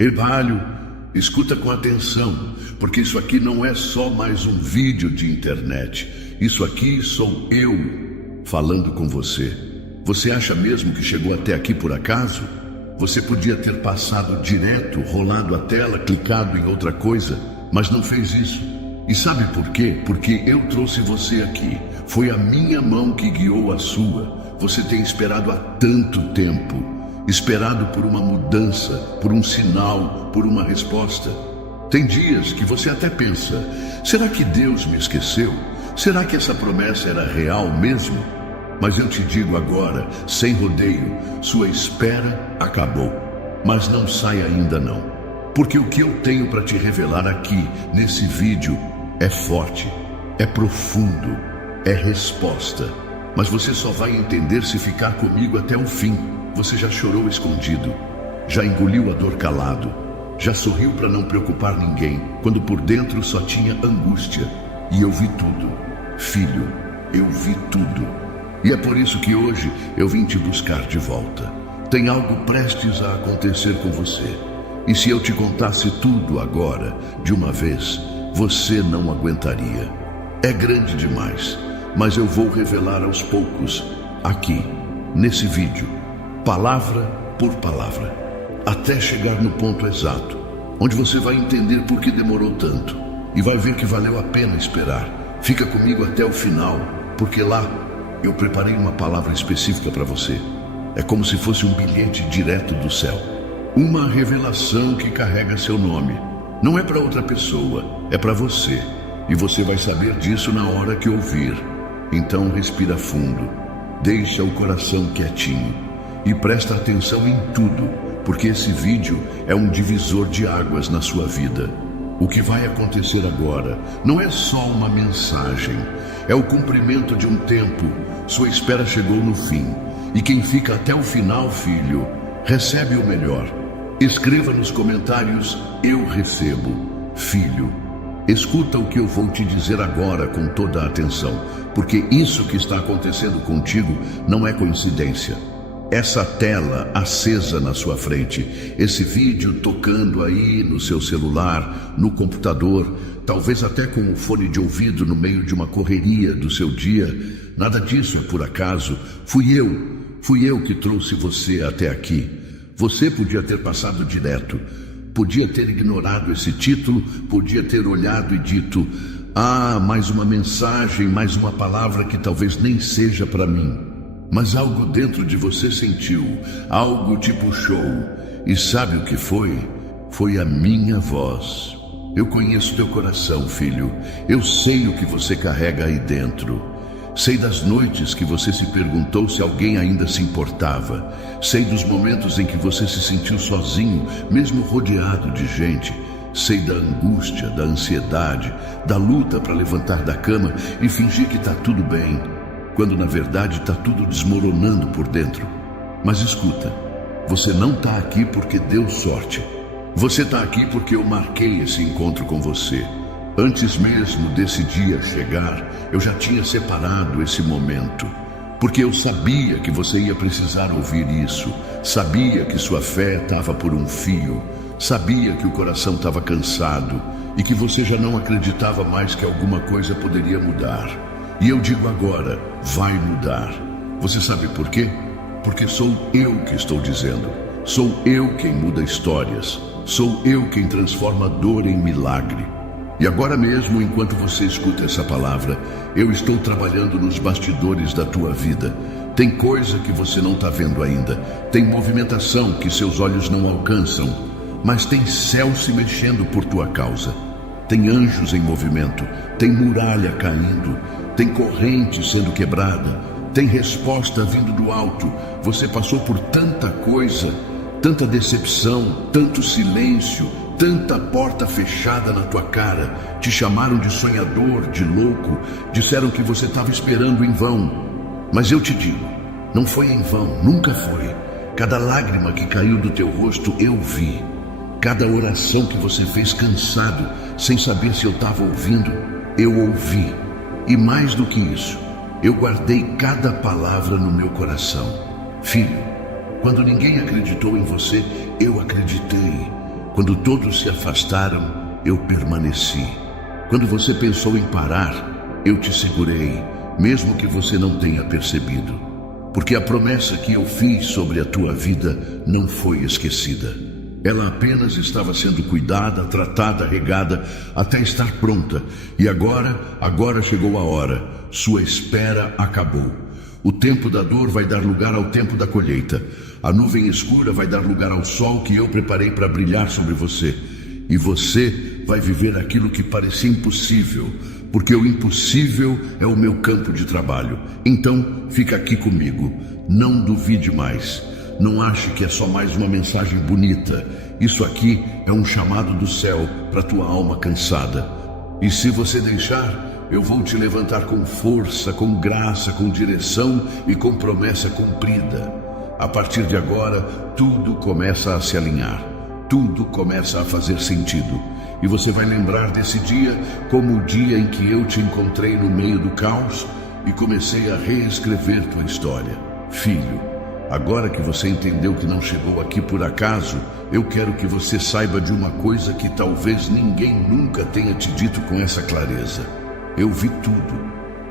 Evalho, escuta com atenção, porque isso aqui não é só mais um vídeo de internet. Isso aqui sou eu falando com você. Você acha mesmo que chegou até aqui por acaso? Você podia ter passado direto, rolado a tela, clicado em outra coisa, mas não fez isso. E sabe por quê? Porque eu trouxe você aqui. Foi a minha mão que guiou a sua. Você tem esperado há tanto tempo. Esperado por uma mudança, por um sinal, por uma resposta. Tem dias que você até pensa, será que Deus me esqueceu? Será que essa promessa era real mesmo? Mas eu te digo agora, sem rodeio, sua espera acabou. Mas não sai ainda não. Porque o que eu tenho para te revelar aqui, nesse vídeo, é forte, é profundo, é resposta. Mas você só vai entender se ficar comigo até o fim. Você já chorou escondido, já engoliu a dor calado, já sorriu para não preocupar ninguém, quando por dentro só tinha angústia. E eu vi tudo, filho, eu vi tudo. E é por isso que hoje eu vim te buscar de volta. Tem algo prestes a acontecer com você. E se eu te contasse tudo agora, de uma vez, você não aguentaria. É grande demais, mas eu vou revelar aos poucos, aqui, nesse vídeo. Palavra por palavra, até chegar no ponto exato, onde você vai entender por que demorou tanto e vai ver que valeu a pena esperar. Fica comigo até o final, porque lá eu preparei uma palavra específica para você. É como se fosse um bilhete direto do céu, uma revelação que carrega seu nome. Não é para outra pessoa, é para você, e você vai saber disso na hora que ouvir. Então respira fundo, deixa o coração quietinho. E presta atenção em tudo, porque esse vídeo é um divisor de águas na sua vida. O que vai acontecer agora não é só uma mensagem, é o cumprimento de um tempo. Sua espera chegou no fim, e quem fica até o final, filho, recebe o melhor. Escreva nos comentários, eu recebo, filho. Escuta o que eu vou te dizer agora com toda a atenção, porque isso que está acontecendo contigo não é coincidência. Essa tela acesa na sua frente, esse vídeo tocando aí no seu celular, no computador, talvez até com um fone de ouvido no meio de uma correria do seu dia, nada disso é por acaso. Fui eu que trouxe você até aqui. Você podia ter passado direto, podia ter ignorado esse título, podia ter olhado e dito, mais uma mensagem, mais uma palavra que talvez nem seja para mim. Mas algo dentro de você sentiu, algo te puxou. E sabe o que foi? Foi a minha voz. Eu conheço teu coração, filho. Eu sei o que você carrega aí dentro. Sei das noites que você se perguntou se alguém ainda se importava. Sei dos momentos em que você se sentiu sozinho, mesmo rodeado de gente. Sei da angústia, da ansiedade, da luta para levantar da cama e fingir que está tudo bem, quando na verdade está tudo desmoronando por dentro. Mas escuta, você não está aqui porque deu sorte. Você está aqui porque eu marquei esse encontro com você. Antes mesmo desse dia chegar, eu já tinha separado esse momento. Porque eu sabia que você ia precisar ouvir isso. Sabia que sua fé estava por um fio. Sabia que o coração estava cansado e que você já não acreditava mais que alguma coisa poderia mudar. E eu digo agora, vai mudar. Você sabe por quê? Porque sou eu que estou dizendo. Sou eu quem muda histórias. Sou eu quem transforma dor em milagre. E agora mesmo, enquanto você escuta essa palavra, eu estou trabalhando nos bastidores da tua vida. Tem coisa que você não está vendo ainda. Tem movimentação que seus olhos não alcançam. Mas tem céu se mexendo por tua causa. Tem anjos em movimento. Tem muralha caindo. Tem corrente sendo quebrada. Tem resposta vindo do alto. Você passou por tanta coisa, tanta decepção, tanto silêncio, tanta porta fechada na tua cara. Te chamaram de sonhador, de louco. Disseram que você estava esperando em vão. Mas eu te digo, não foi em vão, nunca foi. Cada lágrima que caiu do teu rosto eu vi. Cada oração que você fez cansado, sem saber se eu estava ouvindo, eu ouvi. E mais do que isso, eu guardei cada palavra no meu coração. Filho, quando ninguém acreditou em você, eu acreditei. Quando todos se afastaram, eu permaneci. Quando você pensou em parar, eu te segurei, mesmo que você não tenha percebido. Porque a promessa que eu fiz sobre a tua vida não foi esquecida. Ela apenas estava sendo cuidada, tratada, regada, até estar pronta. E agora chegou a hora. Sua espera acabou. O tempo da dor vai dar lugar ao tempo da colheita. A nuvem escura vai dar lugar ao sol que eu preparei para brilhar sobre você. E você vai viver aquilo que parecia impossível, porque o impossível é o meu campo de trabalho. Então, fica aqui comigo. Não duvide mais. Não ache que é só mais uma mensagem bonita. Isso aqui é um chamado do céu para tua alma cansada. E se você deixar, eu vou te levantar com força, com graça, com direção e com promessa cumprida. A partir de agora, tudo começa a se alinhar. Tudo começa a fazer sentido. E você vai lembrar desse dia como o dia em que eu te encontrei no meio do caos e comecei a reescrever tua história. Filho, agora que você entendeu que não chegou aqui por acaso, eu quero que você saiba de uma coisa que talvez ninguém nunca tenha te dito com essa clareza. Eu vi tudo.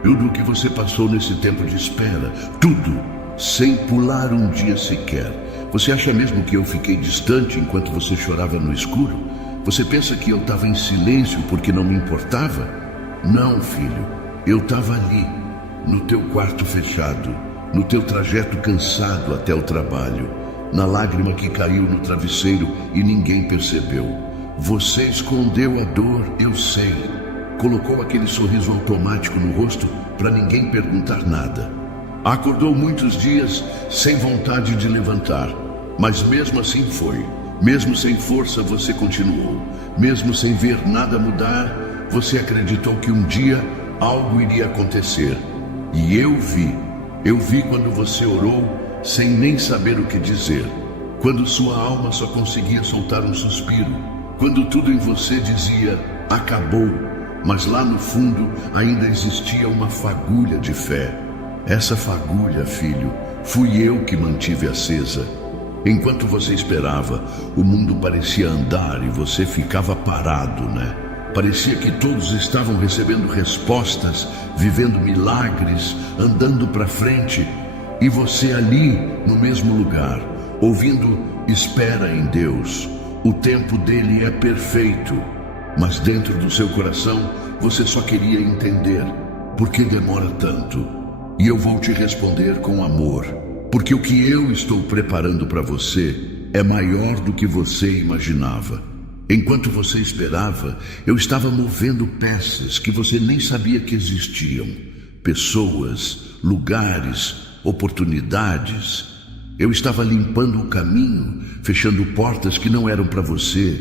Tudo o que você passou nesse tempo de espera. Tudo. Sem pular um dia sequer. Você acha mesmo que eu fiquei distante enquanto você chorava no escuro? Você pensa que eu estava em silêncio porque não me importava? Não, filho. Eu estava ali, no teu quarto fechado, no teu trajeto cansado até o trabalho, na lágrima que caiu no travesseiro e ninguém percebeu. Você escondeu a dor, eu sei. Colocou aquele sorriso automático no rosto para ninguém perguntar nada. Acordou muitos dias sem vontade de levantar, mas mesmo assim foi. Mesmo sem força você continuou. Mesmo sem ver nada mudar, você acreditou que um dia algo iria acontecer. E eu vi quando você orou sem nem saber o que dizer. Quando sua alma só conseguia soltar um suspiro. Quando tudo em você dizia, acabou. Mas lá no fundo ainda existia uma fagulha de fé. Essa fagulha, filho, fui eu que mantive acesa. Enquanto você esperava, o mundo parecia andar e você ficava parado, né? Parecia que todos estavam recebendo respostas, vivendo milagres, andando para frente. E você ali, no mesmo lugar, ouvindo, espera em Deus. O tempo dele é perfeito. Mas dentro do seu coração, você só queria entender por que demora tanto. E eu vou te responder com amor, porque o que eu estou preparando para você é maior do que você imaginava. Enquanto você esperava, eu estava movendo peças que você nem sabia que existiam. Pessoas, lugares, oportunidades. Eu estava limpando o caminho, fechando portas que não eram para você,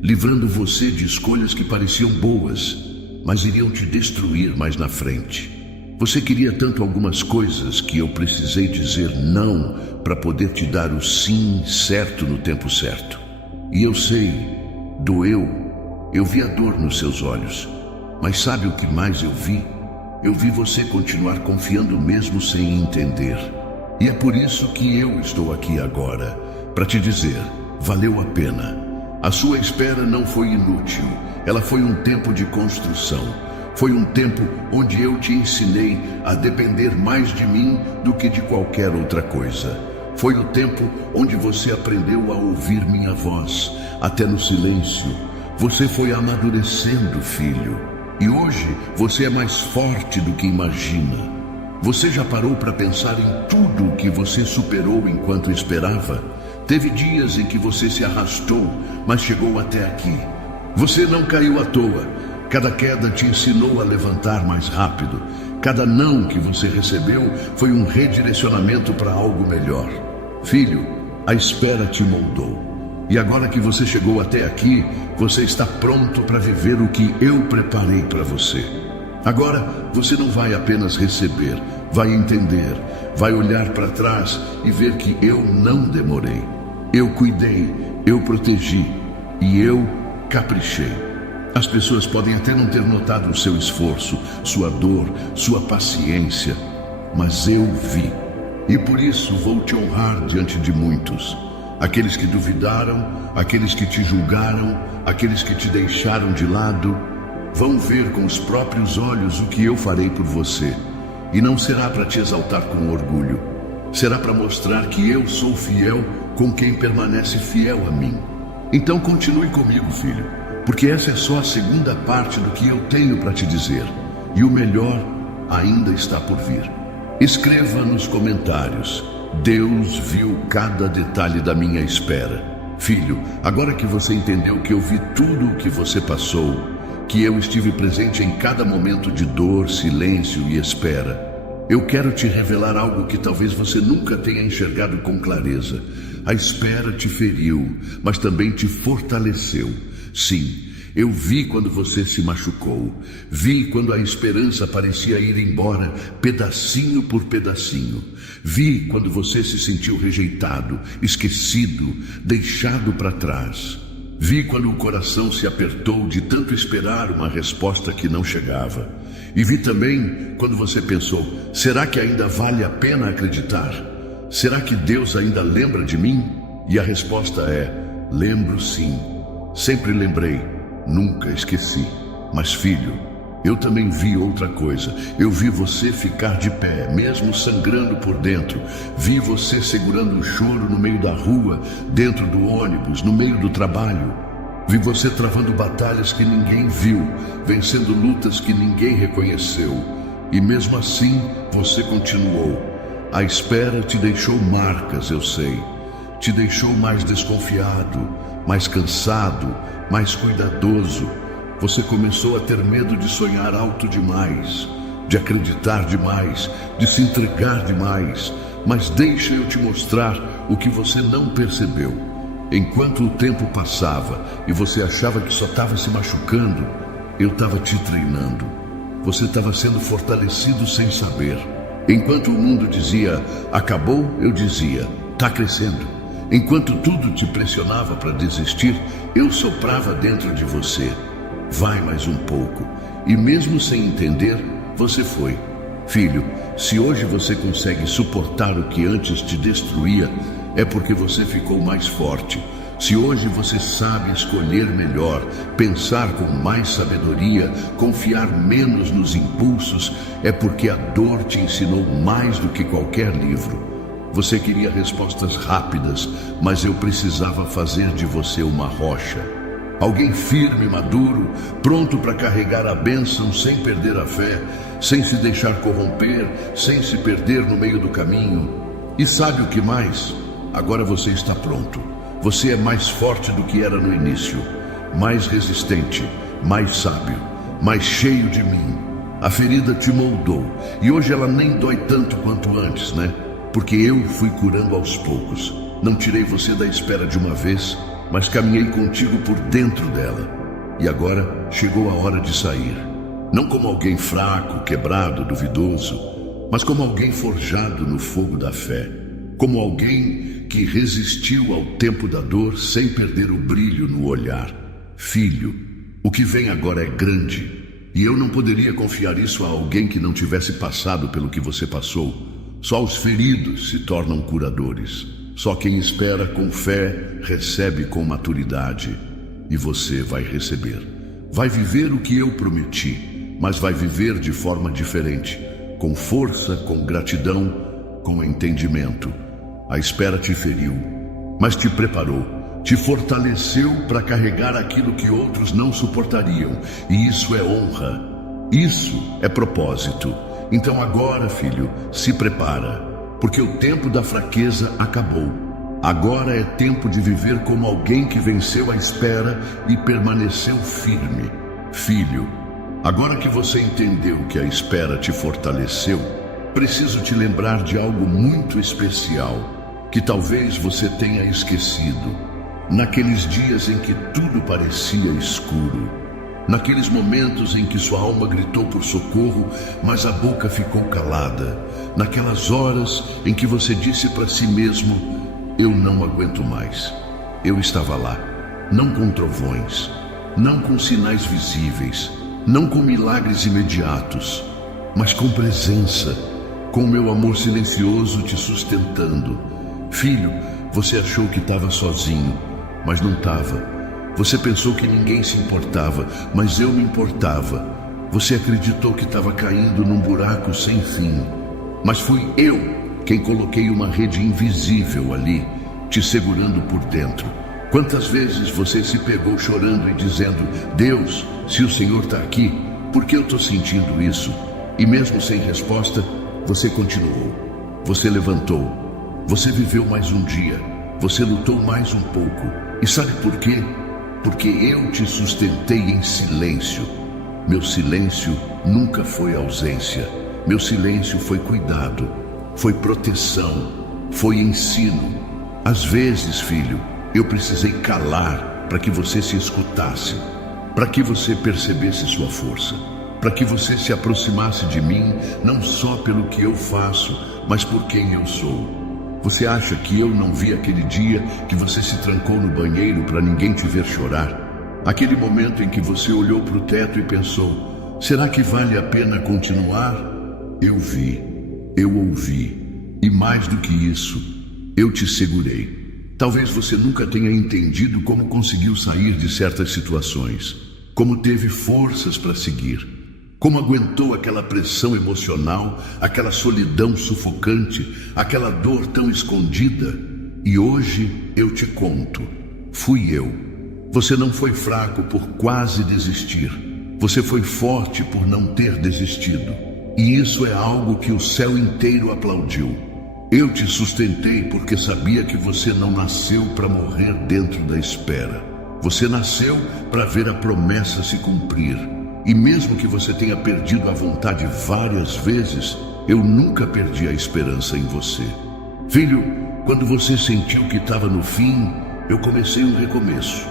livrando você de escolhas que pareciam boas, mas iriam te destruir mais na frente. Você queria tanto algumas coisas que eu precisei dizer não para poder te dar o sim certo no tempo certo. E eu sei, doeu, eu vi a dor nos seus olhos, mas sabe o que mais eu vi? Eu vi você continuar confiando mesmo sem entender. E é por isso que eu estou aqui agora, para te dizer, valeu a pena. A sua espera não foi inútil, ela foi um tempo de construção. Foi um tempo onde eu te ensinei a depender mais de mim do que de qualquer outra coisa. Foi o tempo onde você aprendeu a ouvir minha voz, até no silêncio. Você foi amadurecendo, filho. E hoje você é mais forte do que imagina. Você já parou para pensar em tudo o que você superou enquanto esperava? Teve dias em que você se arrastou, mas chegou até aqui. Você não caiu à toa. Cada queda te ensinou a levantar mais rápido. Cada não que você recebeu foi um redirecionamento para algo melhor. Filho, a espera te moldou. E agora que você chegou até aqui, você está pronto para viver o que eu preparei para você. Agora, você não vai apenas receber, vai entender, vai olhar para trás e ver que eu não demorei. Eu cuidei, eu protegi e eu caprichei. As pessoas podem até não ter notado o seu esforço, sua dor, sua paciência, mas eu vi. E por isso vou te honrar diante de muitos. Aqueles que duvidaram, aqueles que te julgaram, aqueles que te deixaram de lado, vão ver com os próprios olhos o que eu farei por você. E não será para te exaltar com orgulho. Será para mostrar que eu sou fiel com quem permanece fiel a mim. Então continue comigo, filho, porque essa é só a segunda parte do que eu tenho para te dizer. E o melhor ainda está por vir. Escreva nos comentários: Deus viu cada detalhe da minha espera. Filho, agora que você entendeu que eu vi tudo o que você passou, que eu estive presente em cada momento de dor, silêncio e espera, eu quero te revelar algo que talvez você nunca tenha enxergado com clareza. A espera te feriu, mas também te fortaleceu. Sim, eu vi quando você se machucou. Vi quando a esperança parecia ir embora, pedacinho por pedacinho. Vi quando você se sentiu rejeitado, esquecido, deixado para trás. Vi quando o coração se apertou de tanto esperar uma resposta que não chegava. E vi também quando você pensou: será que ainda vale a pena acreditar? Será que Deus ainda lembra de mim? E a resposta é: lembro sim. Sempre lembrei, nunca esqueci. Mas filho, eu também vi outra coisa. Eu vi você ficar de pé, mesmo sangrando por dentro. Vi você segurando o choro no meio da rua, dentro do ônibus, no meio do trabalho. Vi você travando batalhas que ninguém viu, vencendo lutas que ninguém reconheceu. E mesmo assim, você continuou. A espera te deixou marcas, eu sei. Te deixou mais desconfiado, mais cansado, mais cuidadoso. Você começou a ter medo de sonhar alto demais, de acreditar demais, de se entregar demais. Mas deixa eu te mostrar o que você não percebeu. Enquanto o tempo passava e você achava que só estava se machucando, eu estava te treinando. Você estava sendo fortalecido sem saber. Enquanto o mundo dizia, acabou, eu dizia, tá crescendo. Enquanto tudo te pressionava para desistir, eu soprava dentro de você. Vai mais um pouco. E mesmo sem entender, você foi. Filho, se hoje você consegue suportar o que antes te destruía, é porque você ficou mais forte. Se hoje você sabe escolher melhor, pensar com mais sabedoria, confiar menos nos impulsos, é porque a dor te ensinou mais do que qualquer livro. Você queria respostas rápidas, mas eu precisava fazer de você uma rocha. Alguém firme, maduro, pronto para carregar a bênção sem perder a fé, sem se deixar corromper, sem se perder no meio do caminho. E sabe o que mais? Agora você está pronto. Você é mais forte do que era no início, mais resistente, mais sábio, mais cheio de mim. A ferida te moldou e hoje ela nem dói tanto quanto antes, né? Porque eu fui curando aos poucos. Não tirei você da espera de uma vez, mas caminhei contigo por dentro dela. E agora chegou a hora de sair. Não como alguém fraco, quebrado, duvidoso, mas como alguém forjado no fogo da fé. Como alguém que resistiu ao tempo da dor sem perder o brilho no olhar. Filho, o que vem agora é grande, e eu não poderia confiar isso a alguém que não tivesse passado pelo que você passou. Só os feridos se tornam curadores. Só quem espera com fé recebe com maturidade. E você vai receber. Vai viver o que eu prometi, mas vai viver de forma diferente, com força, com gratidão, com entendimento. A espera te feriu, mas te preparou, te fortaleceu para carregar aquilo que outros não suportariam. E isso é honra, isso é propósito. Então agora, filho, se prepara, porque o tempo da fraqueza acabou. Agora é tempo de viver como alguém que venceu a espera e permaneceu firme. Filho, agora que você entendeu que a espera te fortaleceu, preciso te lembrar de algo muito especial, que talvez você tenha esquecido. Naqueles dias em que tudo parecia escuro, naqueles momentos em que sua alma gritou por socorro, mas a boca ficou calada, naquelas horas em que você disse para si mesmo, eu não aguento mais. Eu estava lá, não com trovões, não com sinais visíveis, não com milagres imediatos, mas com presença, com meu amor silencioso te sustentando. Filho, Você achou que estava sozinho, mas não estava. Você pensou que ninguém se importava, mas eu me importava. Você acreditou que estava caindo num buraco sem fim, mas fui eu quem coloquei uma rede invisível ali, te segurando por dentro. Quantas vezes você se pegou chorando e dizendo: Deus, se o Senhor está aqui, por que eu estou sentindo isso? E mesmo sem resposta, você continuou. Você levantou. Você viveu mais um dia. Você lutou mais um pouco. E sabe por quê? Porque eu te sustentei em silêncio. Meu silêncio nunca foi ausência. Meu silêncio foi cuidado, foi proteção, foi ensino. Às vezes, filho, eu precisei calar para que você se escutasse, para que você percebesse sua força, para que você se aproximasse de mim, não só pelo que eu faço, mas por quem eu sou. Você acha que eu não vi aquele dia que você se trancou no banheiro para ninguém te ver chorar? Aquele momento em que você olhou para o teto e pensou: será que vale a pena continuar? Eu vi, eu ouvi, e mais do que isso, eu te segurei. Talvez você nunca tenha entendido como conseguiu sair de certas situações, como teve forças para seguir, como aguentou aquela pressão emocional, aquela solidão sufocante, aquela dor tão escondida. E hoje eu te conto, fui eu. Você não foi fraco por quase desistir. Você foi forte por não ter desistido. E isso é algo que o céu inteiro aplaudiu. Eu te sustentei porque sabia que você não nasceu para morrer dentro da espera. Você nasceu para ver a promessa se cumprir. E mesmo que você tenha perdido a vontade várias vezes, eu nunca perdi a esperança em você. Filho, quando você sentiu que estava no fim, eu comecei um recomeço.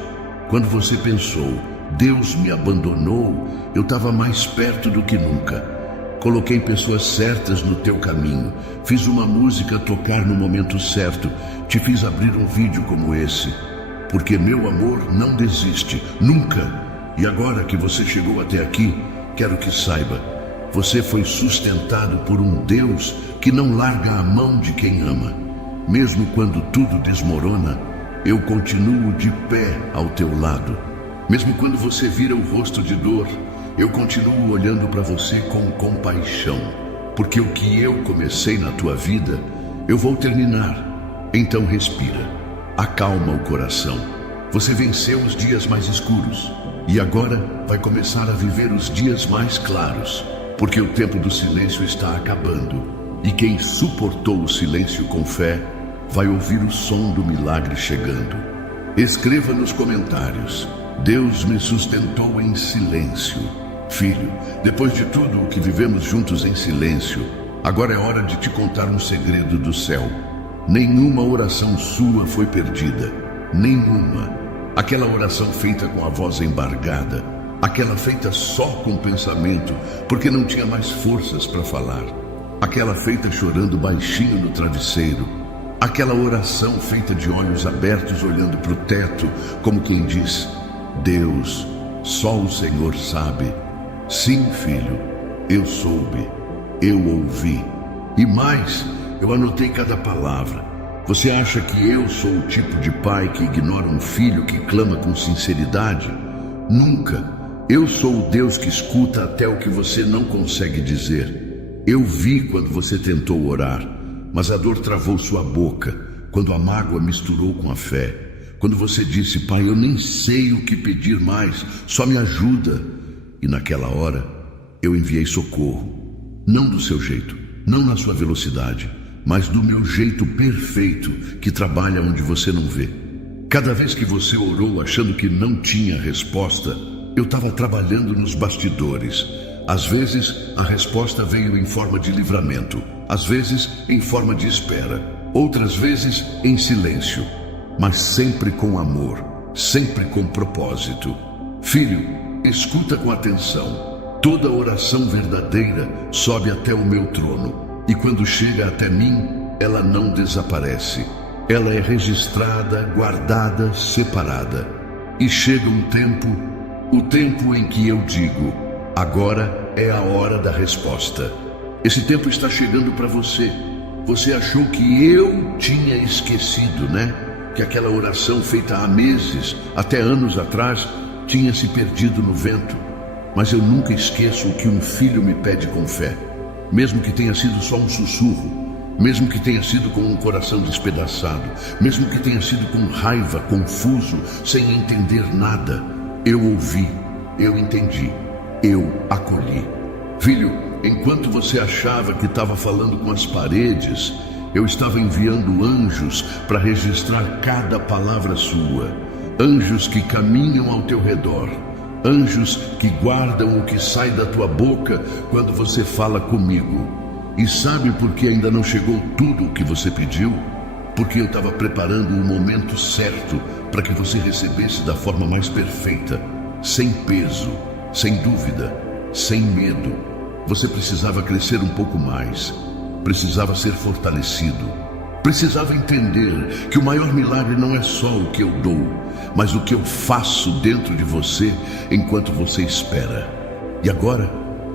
Quando você pensou: Deus me abandonou, eu estava mais perto do que nunca. Coloquei pessoas certas no teu caminho, fiz uma música tocar no momento certo, te fiz abrir um vídeo como esse. Porque meu amor não desiste, nunca. E agora que você chegou até aqui, quero que saiba, você foi sustentado por um Deus que não larga a mão de quem ama. Mesmo quando tudo desmorona, eu continuo de pé ao teu lado. Mesmo quando você vira o rosto de dor, eu continuo olhando para você com compaixão. Porque o que eu comecei na tua vida, eu vou terminar. Então respira, acalma o coração. Você venceu os dias mais escuros e agora vai começar a viver os dias mais claros. Porque o tempo do silêncio está acabando. E quem suportou o silêncio com fé, vai ouvir o som do milagre chegando. Escreva nos comentários: Deus me sustentou em silêncio. Filho, depois de tudo o que vivemos juntos em silêncio, agora é hora de te contar um segredo do céu. Nenhuma oração sua foi perdida. Nenhuma. Aquela oração feita com a voz embargada, aquela feita só com pensamento, porque não tinha mais forças para falar, aquela feita chorando baixinho no travesseiro, aquela oração feita de olhos abertos olhando para o teto, como quem diz: Deus, só o Senhor sabe. Sim, filho, eu soube, eu ouvi. E mais, eu anotei cada palavra. Você acha que eu sou o tipo de pai que ignora um filho que clama com sinceridade? Nunca. Eu sou o Deus que escuta até o que você não consegue dizer. Eu vi quando você tentou orar, mas a dor travou sua boca, quando a mágoa misturou com a fé. Quando você disse: Pai, eu nem sei o que pedir mais, só me ajuda. E naquela hora, eu enviei socorro. Não do seu jeito, não na sua velocidade, mas do meu jeito perfeito, que trabalha onde você não vê. Cada vez que você orou achando que não tinha resposta, eu estava trabalhando nos bastidores. Às vezes, a resposta veio em forma de livramento, às vezes em forma de espera, outras vezes em silêncio, mas sempre com amor, sempre com propósito. Filho, escuta com atenção. Toda oração verdadeira sobe até o meu trono, e quando chega até mim, ela não desaparece. Ela é registrada, guardada, separada. E chega um tempo, o tempo em que eu digo: agora é a hora da resposta. Esse tempo está chegando para você. Você achou que eu tinha esquecido, né? Que aquela oração feita há meses, até anos atrás, tinha se perdido no vento. Mas eu nunca esqueço o que um filho me pede com fé, mesmo que tenha sido só um sussurro, mesmo que tenha sido com um coração despedaçado, mesmo que tenha sido com raiva, confuso, sem entender nada. Eu ouvi, eu entendi, eu acolhi. Filho, enquanto você achava que estava falando com as paredes, eu estava enviando anjos para registrar cada palavra sua. Anjos que caminham ao teu redor. Anjos que guardam o que sai da tua boca quando você fala comigo. E sabe por que ainda não chegou tudo o que você pediu? Porque eu estava preparando o momento certo para que você recebesse da forma mais perfeita, sem peso, sem dúvida, sem medo. Você precisava crescer um pouco mais, precisava ser fortalecido, precisava entender que o maior milagre não é só o que eu dou, mas o que eu faço dentro de você enquanto você espera. E agora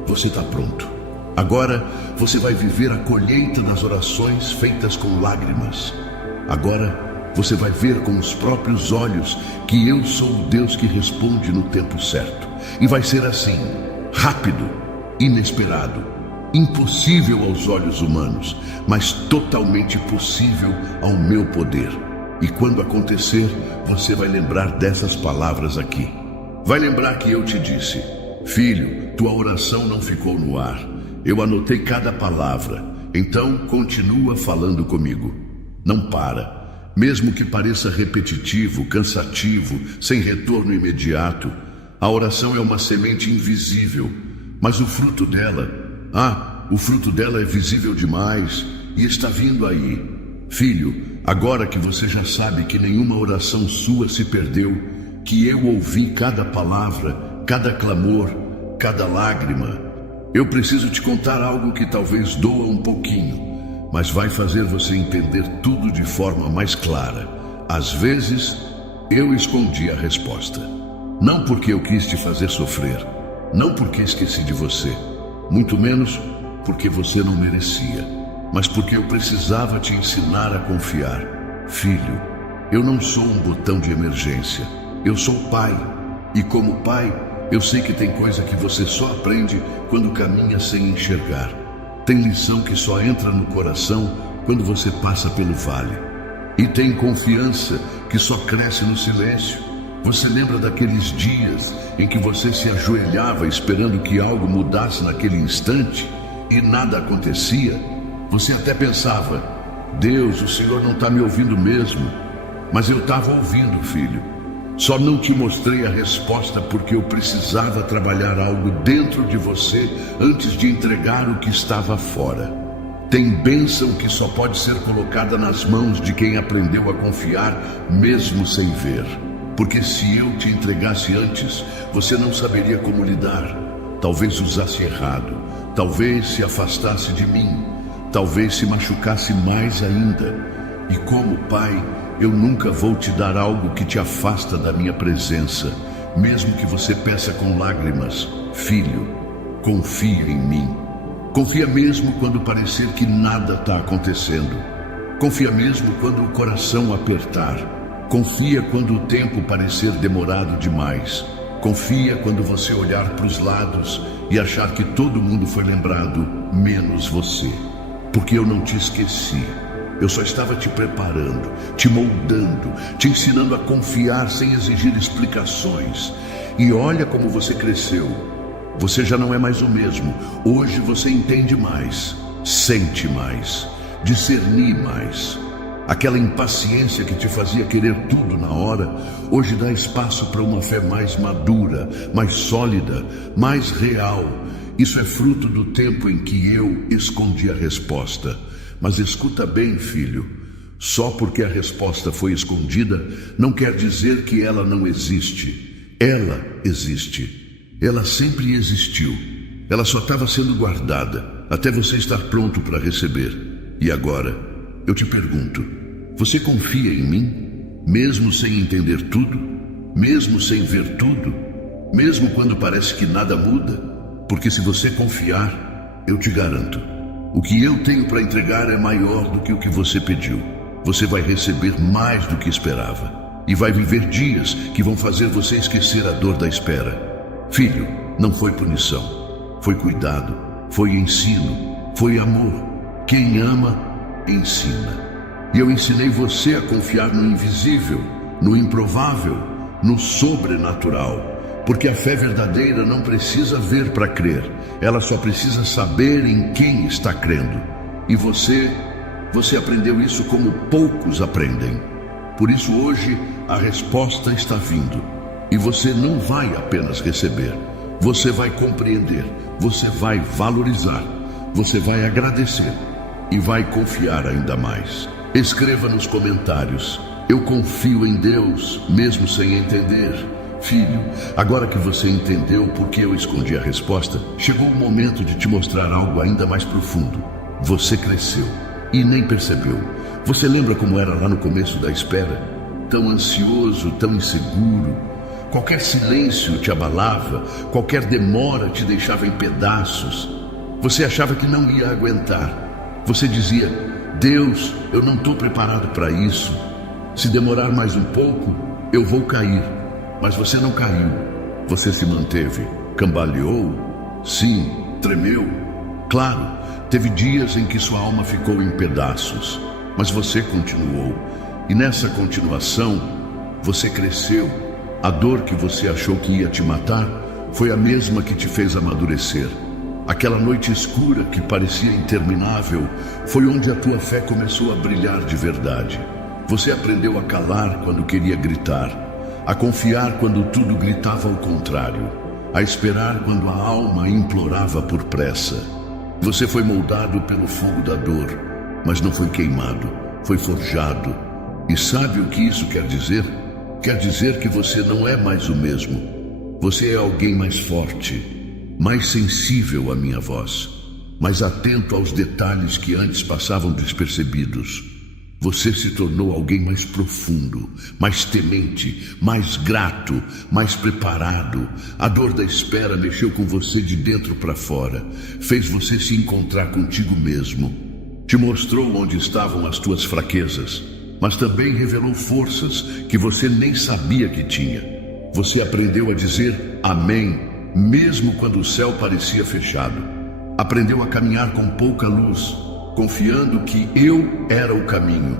você está pronto. Agora você vai viver a colheita das orações feitas com lágrimas. Agora você vai ver com os próprios olhos que eu sou o Deus que responde no tempo certo. E vai ser assim, rápido, inesperado, impossível aos olhos humanos, mas totalmente possível ao meu poder. E quando acontecer, você vai lembrar dessas palavras aqui. Vai lembrar que eu te disse: filho, tua oração não ficou no ar. Eu anotei cada palavra, então continua falando comigo. Não para, mesmo que pareça repetitivo, cansativo, sem retorno imediato. A oração é uma semente invisível, mas o fruto dela, o fruto dela é visível demais e está vindo aí. Filho, agora que você já sabe que nenhuma oração sua se perdeu, que eu ouvi cada palavra, cada clamor, cada lágrima, eu preciso te contar algo que talvez doa um pouquinho, mas vai fazer você entender tudo de forma mais clara. Às vezes, eu escondi a resposta. Não porque eu quis te fazer sofrer, não porque esqueci de você, muito menos porque você não merecia, mas porque eu precisava te ensinar a confiar. Filho, eu não sou um botão de emergência, eu sou pai, e como pai, eu sei que tem coisa que você só aprende quando caminha sem enxergar. Tem lição que só entra no coração quando você passa pelo vale. E tem confiança que só cresce no silêncio. Você lembra daqueles dias em que você se ajoelhava esperando que algo mudasse naquele instante e nada acontecia? Você até pensava: Deus, o Senhor não está me ouvindo mesmo. Mas eu estava ouvindo, filho. Só não te mostrei a resposta porque eu precisava trabalhar algo dentro de você antes de entregar o que estava fora. Tem bênção que só pode ser colocada nas mãos de quem aprendeu a confiar mesmo sem ver. Porque se eu te entregasse antes, você não saberia como lidar. Talvez usasse errado, talvez se afastasse de mim, talvez se machucasse mais ainda. E como pai, eu nunca vou te dar algo que te afasta da minha presença, mesmo que você peça com lágrimas. Filho, confia em mim. Confia mesmo quando parecer que nada está acontecendo. Confia mesmo quando o coração apertar. Confia quando o tempo parecer demorado demais. Confia quando você olhar para os lados e achar que todo mundo foi lembrado, menos você. Porque eu não te esqueci. Eu só estava te preparando, te moldando, te ensinando a confiar sem exigir explicações. E olha como você cresceu. Você já não é mais o mesmo. Hoje você entende mais, sente mais, discernir mais. Aquela impaciência que te fazia querer tudo na hora, hoje dá espaço para uma fé mais madura, mais sólida, mais real. Isso é fruto do tempo em que eu escondi a resposta. Mas escuta bem, filho, só porque a resposta foi escondida, não quer dizer que ela não existe. Ela existe. Ela sempre existiu. Ela só estava sendo guardada, até você estar pronto para receber. E agora, eu te pergunto, você confia em mim? Mesmo sem entender tudo? Mesmo sem ver tudo? Mesmo quando parece que nada muda? Porque se você confiar, eu te garanto, O que eu tenho para entregar é maior do que o que você pediu. Você vai receber mais do que esperava. E vai viver dias que vão fazer você esquecer a dor da espera. Filho, não foi punição. Foi cuidado, foi ensino, foi amor. Quem ama, ensina. E eu ensinei você a confiar no invisível, no improvável, no sobrenatural. Porque a fé verdadeira não precisa ver para crer. Ela só precisa saber em quem está crendo. E você aprendeu isso como poucos aprendem. Por isso hoje a resposta está vindo. E você não vai apenas receber. Você vai compreender. Você vai valorizar. Você vai agradecer. E vai confiar ainda mais. Escreva nos comentários: eu confio em Deus, mesmo sem entender. Filho, agora que você entendeu por que eu escondi a resposta, chegou o momento de te mostrar algo ainda mais profundo. Você cresceu e nem percebeu. Você lembra como era lá no começo da espera? Tão ansioso, tão inseguro. Qualquer silêncio te abalava, qualquer demora te deixava em pedaços. Você achava que não ia aguentar. Você dizia: Deus, eu não estou preparado para isso. Se demorar mais um pouco, eu vou cair. Mas você não caiu. Você se manteve. Cambaleou? Sim. Tremeu? Claro, teve dias em que sua alma ficou em pedaços. Mas você continuou. E nessa continuação, você cresceu. A dor que você achou que ia te matar foi a mesma que te fez amadurecer. Aquela noite escura que parecia interminável foi onde a tua fé começou a brilhar de verdade. Você aprendeu a calar quando queria gritar, a confiar quando tudo gritava ao contrário, a esperar quando a alma implorava por pressa. Você foi moldado pelo fogo da dor, mas não foi queimado, foi forjado. E sabe o que isso quer dizer? Quer dizer que você não é mais o mesmo. Você é alguém mais forte, mais sensível à minha voz, mais atento aos detalhes que antes passavam despercebidos. Você se tornou alguém mais profundo, mais temente, mais grato, mais preparado. A dor da espera mexeu com você de dentro para fora, fez você se encontrar contigo mesmo. Te mostrou onde estavam as tuas fraquezas, mas também revelou forças que você nem sabia que tinha. Você aprendeu a dizer amém, mesmo quando o céu parecia fechado. Aprendeu a caminhar com pouca luz, confiando que eu era o caminho.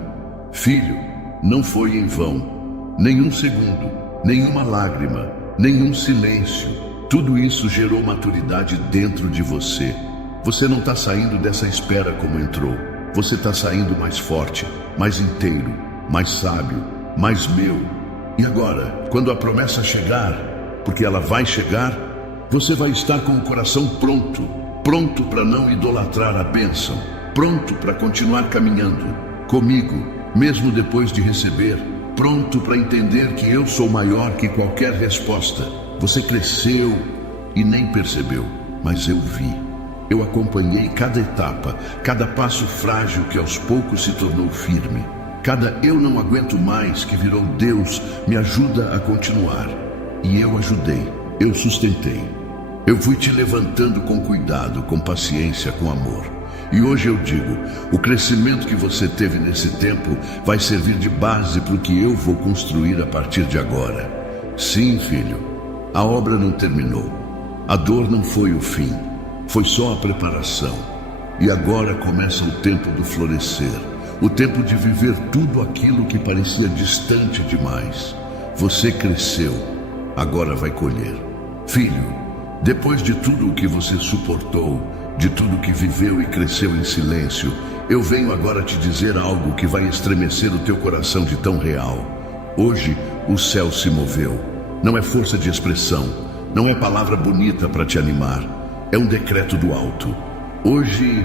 Filho, não foi em vão. Nenhum segundo, nenhuma lágrima, nenhum silêncio. Tudo isso gerou maturidade dentro de você. Você não está saindo dessa espera como entrou. Você está saindo mais forte, mais inteiro, mais sábio, mais meu. E agora, quando a promessa chegar, porque ela vai chegar, você vai estar com o coração pronto para não idolatrar a bênção, pronto para continuar caminhando comigo, mesmo depois de receber, pronto para entender que eu sou maior que qualquer resposta. Você cresceu e nem percebeu, mas eu vi. Eu acompanhei cada etapa, cada passo frágil que aos poucos se tornou firme. Cada eu não aguento mais que virou Deus me ajuda a continuar. E eu ajudei, eu sustentei. Eu fui te levantando com cuidado, com paciência, com amor. E hoje eu digo, o crescimento que você teve nesse tempo vai servir de base para o que eu vou construir a partir de agora. Sim, filho, a obra não terminou. A dor não foi o fim, foi só a preparação. E agora começa o tempo do florescer, o tempo de viver tudo aquilo que parecia distante demais. Você cresceu, agora vai colher. Filho, depois de tudo o que você suportou, de tudo que viveu e cresceu em silêncio, eu venho agora te dizer algo que vai estremecer o teu coração de tão real. Hoje, o céu se moveu. Não é força de expressão, não é palavra bonita para te animar. É um decreto do alto. Hoje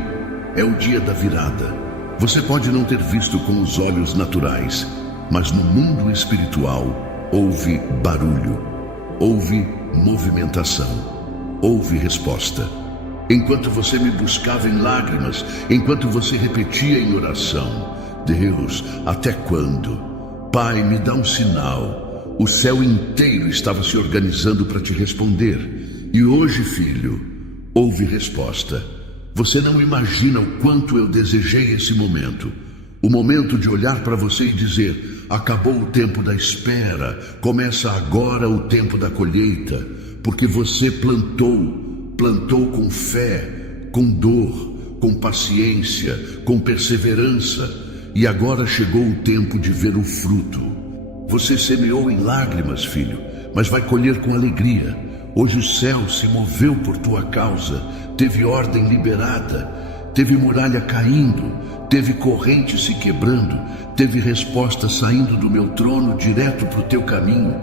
é o dia da virada. Você pode não ter visto com os olhos naturais, mas no mundo espiritual houve barulho, houve movimentação, houve resposta. Enquanto você me buscava em lágrimas, enquanto você repetia em oração: Deus, até quando? Pai, me dá um sinal. O céu inteiro estava se organizando para te responder. E hoje, filho, houve resposta. Você não imagina o quanto eu desejei esse momento. O momento de olhar para você e dizer: acabou o tempo da espera, começa agora o tempo da colheita, porque você plantou com fé, com dor, com paciência, com perseverança, e agora chegou o tempo de ver o fruto. Você semeou em lágrimas, filho, mas vai colher com alegria. Hoje o céu se moveu por tua causa, teve ordem liberada, teve muralha caindo, teve corrente se quebrando, teve resposta saindo do meu trono direto para o teu caminho.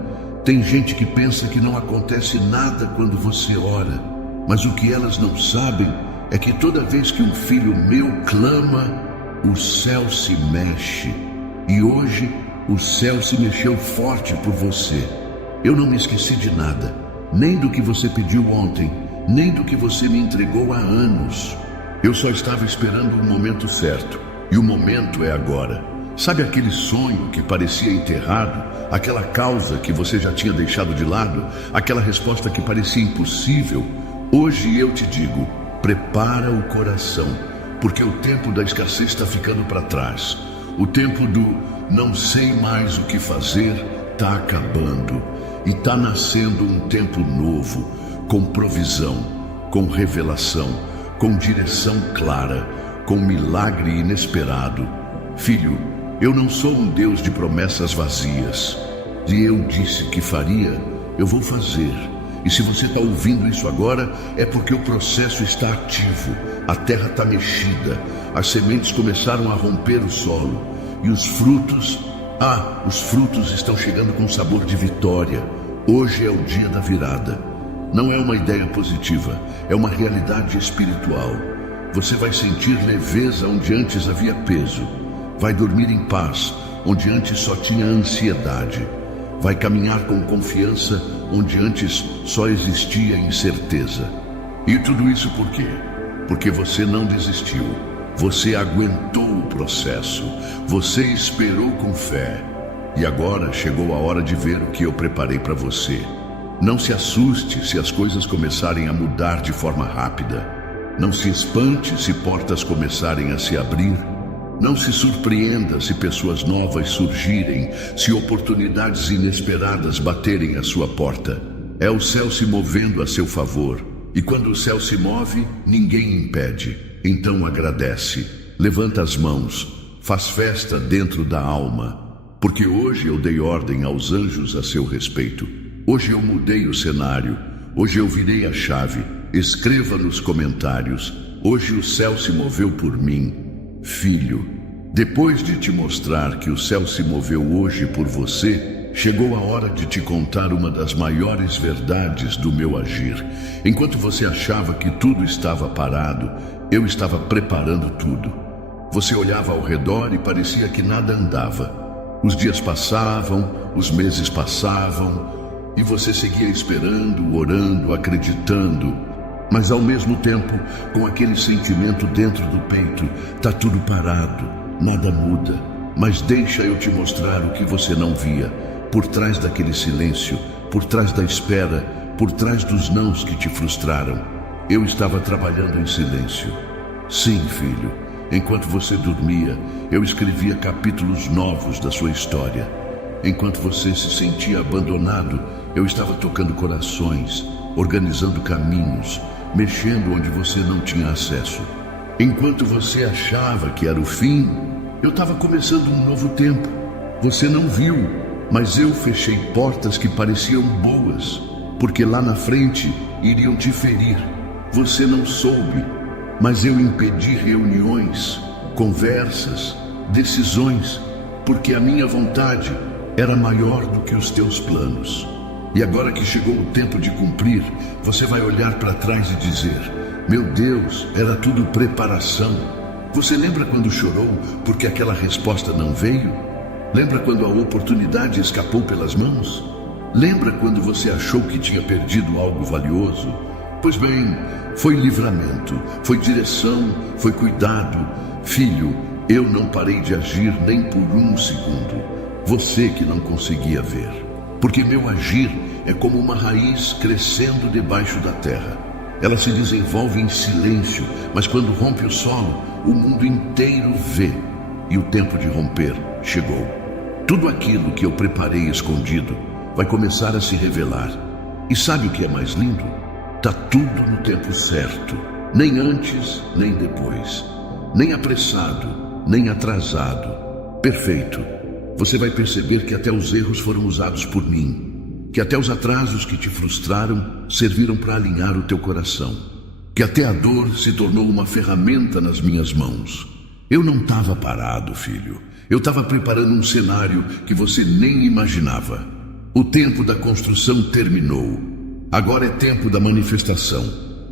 Tem gente que pensa que não acontece nada quando você ora, mas o que elas não sabem é que toda vez que um filho meu clama, o céu se mexe. E hoje o céu se mexeu forte por você. Eu não me esqueci de nada, nem do que você pediu ontem, nem do que você me entregou há anos. Eu só estava esperando o momento certo, e o momento é agora. Sabe aquele sonho que parecia enterrado, aquela causa que você já tinha deixado de lado, aquela resposta que parecia impossível? Hoje eu te digo: prepara o coração, porque o tempo da escassez está ficando para trás. O tempo do não sei mais o que fazer está acabando, e está nascendo um tempo novo, com provisão, com revelação, com direção clara, com milagre inesperado. Filho, eu não sou um Deus de promessas vazias. E eu disse que faria, eu vou fazer. E se você está ouvindo isso agora, é porque o processo está ativo, a terra está mexida, as sementes começaram a romper o solo, e os frutos estão chegando com sabor de vitória. Hoje é o dia da virada. Não é uma ideia positiva, é uma realidade espiritual. Você vai sentir leveza onde antes havia peso. Vai dormir em paz onde antes só tinha ansiedade. Vai caminhar com confiança onde antes só existia incerteza. E tudo isso por quê? Porque você não desistiu. Você aguentou o processo. Você esperou com fé. E agora chegou a hora de ver o que eu preparei para você. Não se assuste se as coisas começarem a mudar de forma rápida. Não se espante se portas começarem a se abrir. Não se surpreenda se pessoas novas surgirem, se oportunidades inesperadas baterem à sua porta. É o céu se movendo a seu favor. E quando o céu se move, ninguém impede. Então agradece, levanta as mãos, faz festa dentro da alma. Porque hoje eu dei ordem aos anjos a seu respeito. Hoje eu mudei o cenário. Hoje eu virei a chave. Escreva nos comentários: hoje o céu se moveu por mim. Filho, depois de te mostrar que o céu se moveu hoje por você, chegou a hora de te contar uma das maiores verdades do meu agir. Enquanto você achava que tudo estava parado, eu estava preparando tudo. Você olhava ao redor e parecia que nada andava. Os dias passavam, os meses passavam, e você seguia esperando, orando, acreditando. Mas ao mesmo tempo, com aquele sentimento dentro do peito: tá tudo parado, nada muda. Mas deixa eu te mostrar o que você não via. Por trás daquele silêncio, por trás da espera, por trás dos nãos que te frustraram, eu estava trabalhando em silêncio. Sim, filho, enquanto você dormia, eu escrevia capítulos novos da sua história. Enquanto você se sentia abandonado, eu estava tocando corações, organizando caminhos, mexendo onde você não tinha acesso. Enquanto você achava que era o fim, eu estava começando um novo tempo. Você não viu, mas eu fechei portas que pareciam boas, porque lá na frente iriam te ferir. Você não soube, mas eu impedi reuniões, conversas, decisões, porque a minha vontade era maior do que os teus planos. E agora que chegou o tempo de cumprir, você vai olhar para trás e dizer: meu Deus, era tudo preparação. Você lembra quando chorou porque aquela resposta não veio? Lembra quando a oportunidade escapou pelas mãos? Lembra quando você achou que tinha perdido algo valioso? Pois bem, foi livramento, foi direção, foi cuidado. Filho, eu não parei de agir nem por um segundo. Você que não conseguia ver. Porque meu agir é como uma raiz crescendo debaixo da terra. Ela se desenvolve em silêncio, mas quando rompe o solo, o mundo inteiro vê. E o tempo de romper chegou. Tudo aquilo que eu preparei escondido vai começar a se revelar. E sabe o que é mais lindo? Tá tudo no tempo certo. Nem antes, nem depois. Nem apressado, nem atrasado. Perfeito. Você vai perceber que até os erros foram usados por mim. Que até os atrasos que te frustraram serviram para alinhar o teu coração. Que até a dor se tornou uma ferramenta nas minhas mãos. Eu não estava parado, filho. Eu estava preparando um cenário que você nem imaginava. O tempo da construção terminou. Agora é tempo da manifestação.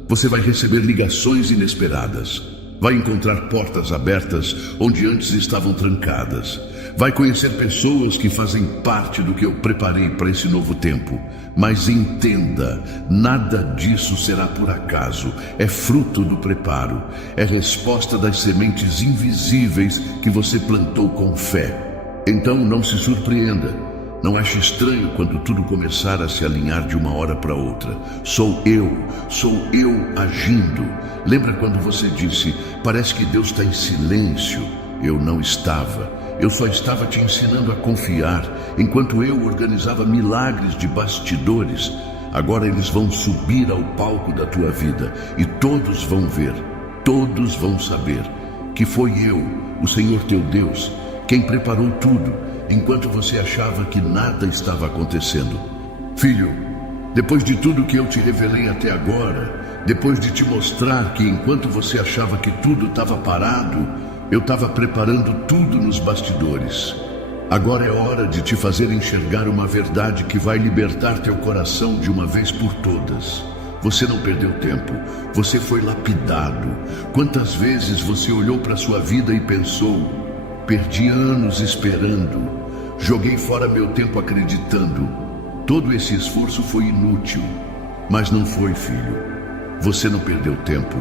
Você vai receber ligações inesperadas. Vai encontrar portas abertas onde antes estavam trancadas. Vai conhecer pessoas que fazem parte do que eu preparei para esse novo tempo. Mas entenda, nada disso será por acaso. É fruto do preparo. É resposta das sementes invisíveis que você plantou com fé. Então não se surpreenda. Não ache estranho quando tudo começar a se alinhar de uma hora para outra. Sou eu agindo. Lembra quando você disse, parece que Deus está em silêncio? Eu não estava. Eu só estava te ensinando a confiar, enquanto eu organizava milagres de bastidores. Agora eles vão subir ao palco da tua vida e todos vão ver, todos vão saber que foi eu, o Senhor teu Deus, quem preparou tudo, enquanto você achava que nada estava acontecendo. Filho, depois de tudo que eu te revelei até agora, depois de te mostrar que enquanto você achava que tudo estava parado, eu estava preparando tudo nos bastidores. Agora é hora de te fazer enxergar uma verdade que vai libertar teu coração de uma vez por todas. Você não perdeu tempo, você foi lapidado. Quantas vezes você olhou para sua vida e pensou, perdi anos esperando, joguei fora meu tempo acreditando. Todo esse esforço foi inútil. Mas não foi, filho. Você não perdeu tempo.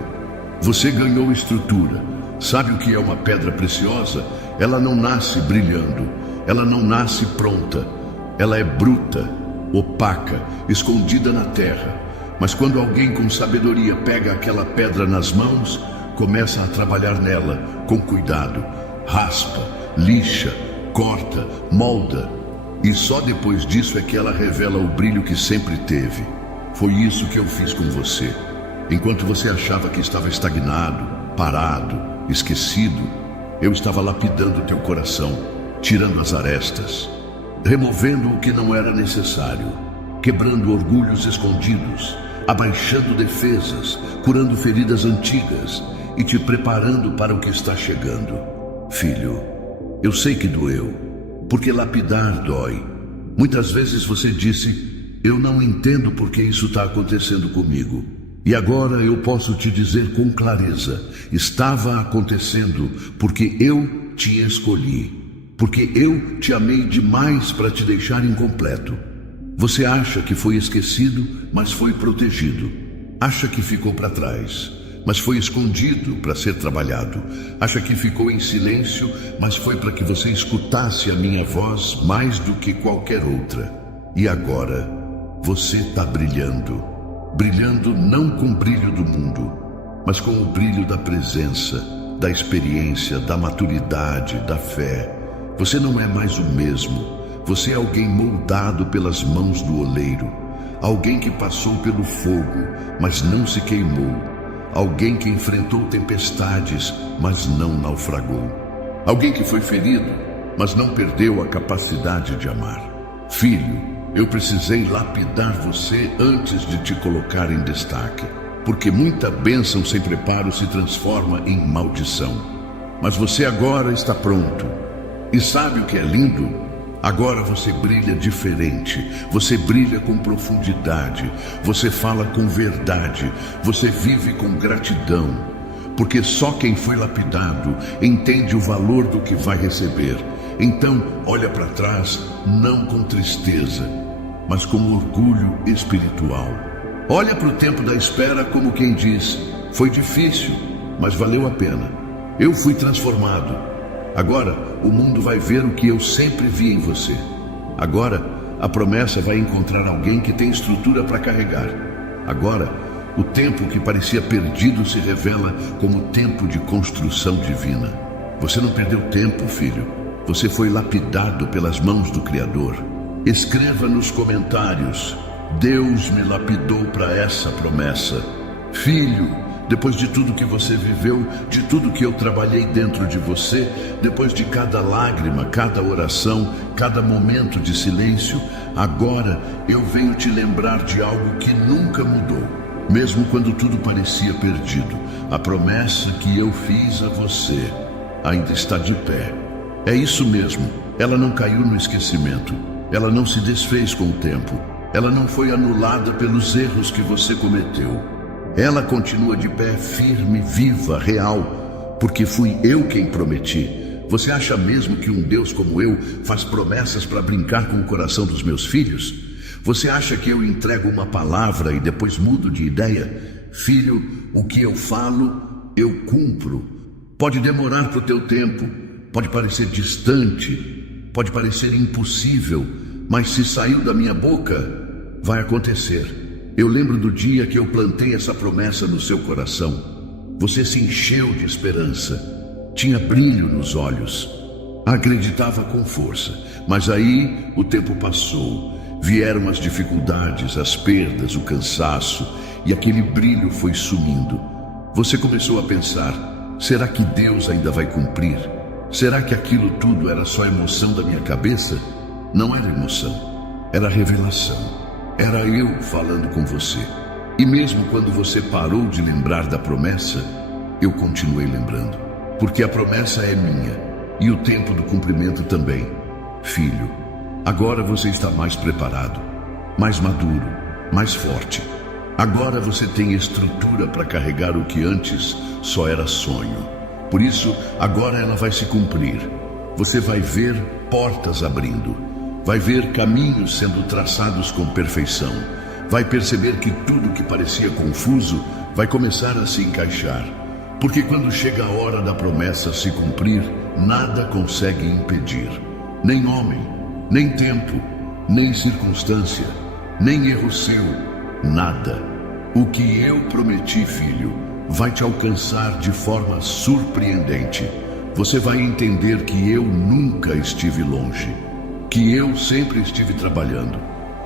Você ganhou estrutura. Sabe o que é uma pedra preciosa? Ela não nasce brilhando. Ela não nasce pronta. Ela é bruta, opaca, escondida na terra. Mas quando alguém com sabedoria pega aquela pedra nas mãos, começa a trabalhar nela com cuidado. Raspa, lixa, corta, molda. E só depois disso é que ela revela o brilho que sempre teve. Foi isso que eu fiz com você. Enquanto você achava que estava estagnado, parado, esquecido, eu estava lapidando teu coração, tirando as arestas, removendo o que não era necessário, quebrando orgulhos escondidos, abaixando defesas, curando feridas antigas e te preparando para o que está chegando. Filho, eu sei que doeu, porque lapidar dói. Muitas vezes você disse, eu não entendo por que isso está acontecendo comigo. E agora eu posso te dizer com clareza, estava acontecendo porque eu te escolhi, porque eu te amei demais para te deixar incompleto. Você acha que foi esquecido, mas foi protegido. Acha que ficou para trás, mas foi escondido para ser trabalhado. Acha que ficou em silêncio, mas foi para que você escutasse a minha voz mais do que qualquer outra. E agora, você está brilhando. Brilhando não com o brilho do mundo, mas com o brilho da presença, da experiência, da maturidade, da fé. Você não é mais o mesmo. Você é alguém moldado pelas mãos do oleiro. Alguém que passou pelo fogo, mas não se queimou. Alguém que enfrentou tempestades, mas não naufragou. Alguém que foi ferido, mas não perdeu a capacidade de amar. Filho, eu precisei lapidar você antes de te colocar em destaque, porque muita bênção sem preparo se transforma em maldição. Mas você agora está pronto. E sabe o que é lindo? Agora você brilha diferente, você brilha com profundidade, você fala com verdade, você vive com gratidão, porque só quem foi lapidado entende o valor do que vai receber. Então, olha para trás, não com tristeza, mas com orgulho espiritual. Olha para o tempo da espera como quem diz, foi difícil, mas valeu a pena. Eu fui transformado. Agora o mundo vai ver o que eu sempre vi em você. Agora a promessa vai encontrar alguém que tem estrutura para carregar. Agora O tempo que parecia perdido se revela como tempo de construção divina. Você não perdeu tempo, filho. Você foi lapidado pelas mãos do Criador. Escreva nos comentários: Deus me lapidou para essa promessa. Filho, depois de tudo que você viveu, de tudo que eu trabalhei dentro de você, depois de cada lágrima, cada oração, cada momento de silêncio, agora eu venho te lembrar de algo que nunca mudou. Mesmo quando tudo parecia perdido, a promessa que eu fiz a você ainda está de pé. É isso mesmo, ela não caiu no esquecimento, ela não se desfez com o tempo, ela não foi anulada pelos erros que você cometeu. Ela continua de pé, firme, viva, real, porque fui eu quem prometi. Você acha mesmo que um Deus como eu faz promessas para brincar com o coração dos meus filhos? Você acha que eu entrego uma palavra e depois mudo de ideia? Filho, o que eu falo, eu cumpro. Pode demorar para o teu tempo, pode parecer distante, pode parecer impossível, mas se saiu da minha boca, vai acontecer. Eu lembro do dia que eu plantei essa promessa no seu coração. Você se encheu de esperança, tinha brilho nos olhos, acreditava com força. Mas aí o tempo passou, vieram as dificuldades, as perdas, o cansaço, e aquele brilho foi sumindo. Você começou a pensar: será que Deus ainda vai cumprir? Será que aquilo tudo era só emoção da minha cabeça? Não era emoção, era revelação. Era eu falando com você. E mesmo quando você parou de lembrar da promessa, eu continuei lembrando. Porque a promessa é minha e o tempo do cumprimento também. Filho, agora você está mais preparado, mais maduro, mais forte. Agora você tem estrutura para carregar o que antes só era sonho. Por isso, agora ela vai se cumprir. Você vai ver portas abrindo. Vai ver caminhos sendo traçados com perfeição. Vai perceber que tudo que parecia confuso vai começar a se encaixar. Porque quando chega a hora da promessa se cumprir, nada consegue impedir. Nem homem, nem tempo, nem circunstância, nem erro seu, nada. O que eu prometi, filho, vai te alcançar de forma surpreendente. Você vai entender que eu nunca estive longe, que eu sempre estive trabalhando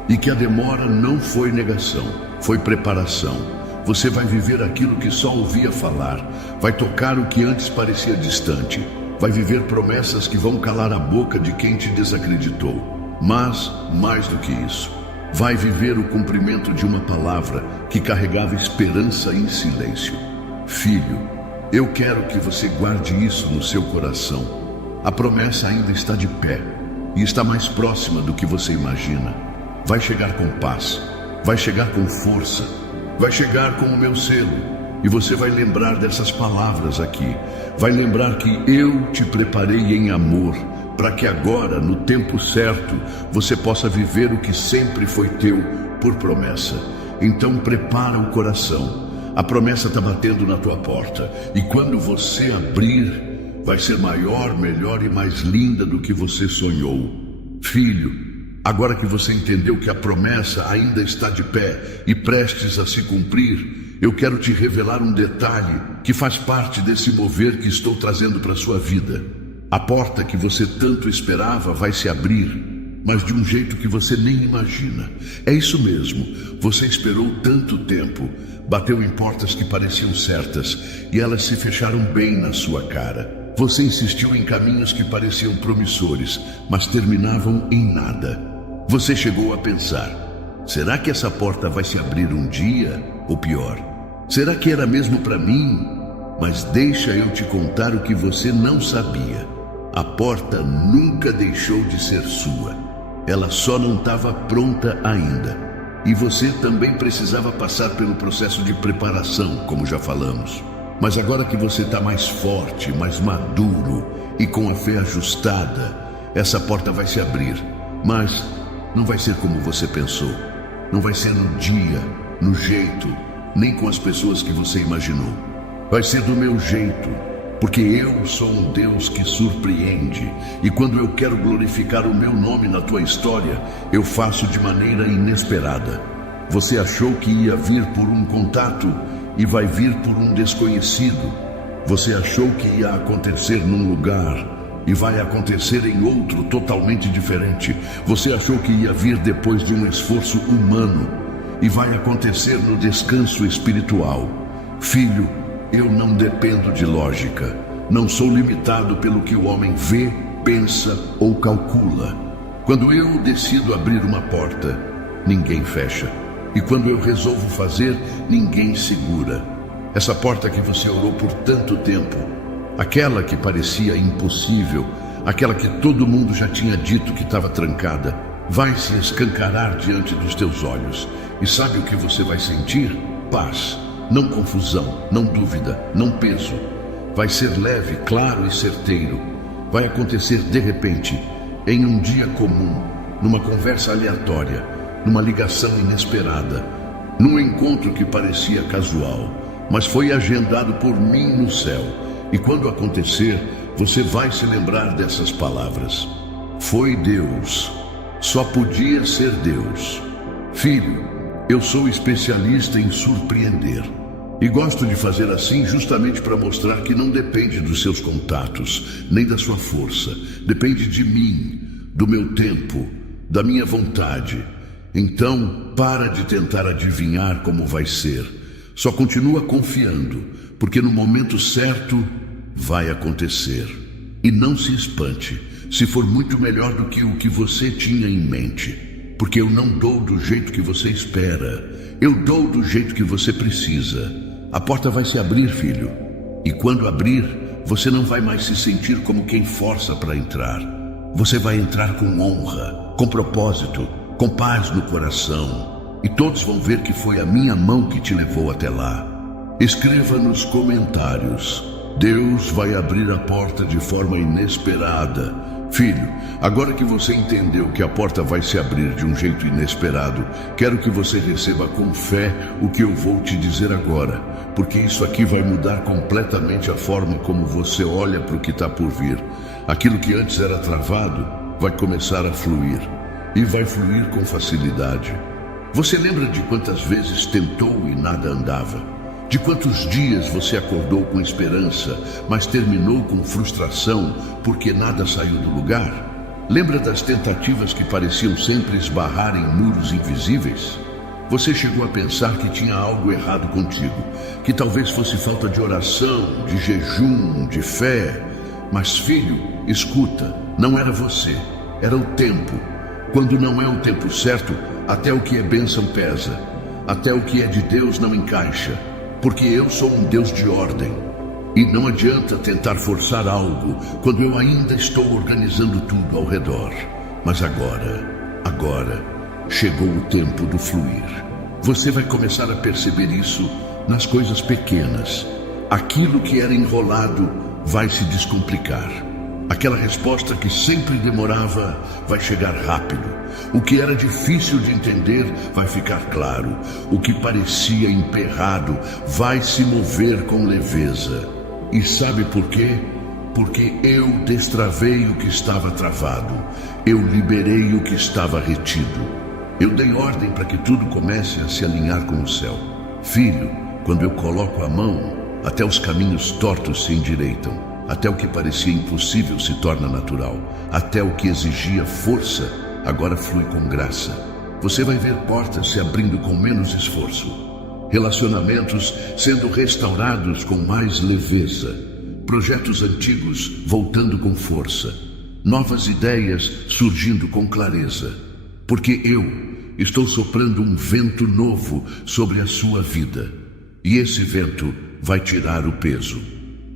e que a demora não foi negação, foi preparação. Você vai viver aquilo que só ouvia falar, vai tocar o que antes parecia distante, vai viver promessas que vão calar a boca de quem te desacreditou. Mas, mais do que isso, vai viver o cumprimento de uma palavra que carregava esperança em silêncio. Filho, eu quero que você guarde isso no seu coração. A promessa ainda está de pé e está mais próxima do que você imagina. Vai chegar com paz, vai chegar com força, vai chegar com o meu selo. E você vai lembrar dessas palavras aqui. Vai lembrar que eu te preparei em amor, para que agora, no tempo certo, você possa viver o que sempre foi teu por promessa. Então prepara o coração. A promessa está batendo na tua porta. E quando você abrir, vai ser maior, melhor e mais linda do que você sonhou. Filho, agora que você entendeu que a promessa ainda está de pé e prestes a se cumprir, eu quero te revelar um detalhe que faz parte desse mover que estou trazendo para a sua vida. A porta que você tanto esperava vai se abrir, mas de um jeito que você nem imagina. É isso mesmo, você esperou tanto tempo, bateu em portas que pareciam certas e elas se fecharam bem na sua cara. Você insistiu em caminhos que pareciam promissores, mas terminavam em nada. Você chegou a pensar: será que essa porta vai se abrir um dia? Ou pior, será que era mesmo para mim? Mas deixa eu te contar o que você não sabia. A porta nunca deixou de ser sua. Ela só não estava pronta ainda. E você também precisava passar pelo processo de preparação, como já falamos. Mas agora que você está mais forte, mais maduro e com a fé ajustada, essa porta vai se abrir. Mas não vai ser como você pensou. Não vai ser no dia, no jeito, nem com as pessoas que você imaginou. Vai ser do meu jeito, porque eu sou um Deus que surpreende. E quando eu quero glorificar o meu nome na tua história, eu faço de maneira inesperada. Você achou que ia vir por um contato e vai vir por um desconhecido. Você achou que ia acontecer num lugar e vai acontecer em outro totalmente diferente. Você achou que ia vir depois de um esforço humano e vai acontecer no descanso espiritual. Filho, eu não dependo de lógica. Não sou limitado pelo que o homem vê, pensa ou calcula. Quando eu decido abrir uma porta, ninguém fecha. E quando eu resolvo fazer, ninguém segura. Essa porta que você orou por tanto tempo, aquela que parecia impossível, aquela que todo mundo já tinha dito que estava trancada, vai se escancarar diante dos teus olhos. E sabe o que você vai sentir? Paz, não confusão, não dúvida, não peso. Vai ser leve, claro e certeiro. Vai acontecer de repente, em um dia comum, numa conversa aleatória, numa ligação inesperada, num encontro que parecia casual, mas foi agendado por mim no céu. E quando acontecer, você vai se lembrar dessas palavras. Foi Deus. Só podia ser Deus. Filho, eu sou especialista em surpreender. E gosto de fazer assim justamente para mostrar que não depende dos seus contatos, nem da sua força. Depende de mim, do meu tempo, da minha vontade. Então, para de tentar adivinhar como vai ser. Só continua confiando, porque no momento certo vai acontecer. E não se espante se for muito melhor do que o que você tinha em mente, porque eu não dou do jeito que você espera. Eu dou do jeito que você precisa. A porta vai se abrir, filho. E quando abrir, você não vai mais se sentir como quem força para entrar. Você vai entrar com honra, com propósito, com paz no coração. E todos vão ver que foi a minha mão que te levou até lá. Escreva nos comentários: Deus vai abrir a porta de forma inesperada. Filho, agora que você entendeu que a porta vai se abrir de um jeito inesperado, quero que você receba com fé o que eu vou te dizer agora, porque isso aqui vai mudar completamente a forma como você olha para o que está por vir. Aquilo que antes era travado vai começar a fluir, e vai fluir com facilidade. Você lembra de quantas vezes tentou e nada andava? De quantos dias você acordou com esperança, mas terminou com frustração porque nada saiu do lugar? Lembra das tentativas que pareciam sempre esbarrar em muros invisíveis? Você chegou a pensar que tinha algo errado contigo, que talvez fosse falta de oração, de jejum, de fé. Mas, filho, escuta, não era você, era o tempo. Quando não é o tempo certo, até o que é bênção pesa, até o que é de Deus não encaixa. Porque eu sou um Deus de ordem. E não adianta tentar forçar algo quando eu ainda estou organizando tudo ao redor. Mas agora, chegou o tempo do fluir. Você vai começar a perceber isso nas coisas pequenas. Aquilo que era enrolado vai se descomplicar. Aquela resposta que sempre demorava vai chegar rápido. O que era difícil de entender vai ficar claro. O que parecia emperrado vai se mover com leveza. E sabe por quê? Porque eu destravei o que estava travado. Eu liberei o que estava retido. Eu dei ordem para que tudo comece a se alinhar com o céu. Filho, quando eu coloco a mão, até os caminhos tortos se endireitam. Até o que parecia impossível se torna natural. Até o que exigia força, agora flui com graça. Você vai ver portas se abrindo com menos esforço. Relacionamentos sendo restaurados com mais leveza. Projetos antigos voltando com força. Novas ideias surgindo com clareza. Porque eu estou soprando um vento novo sobre a sua vida. E esse vento vai tirar o peso.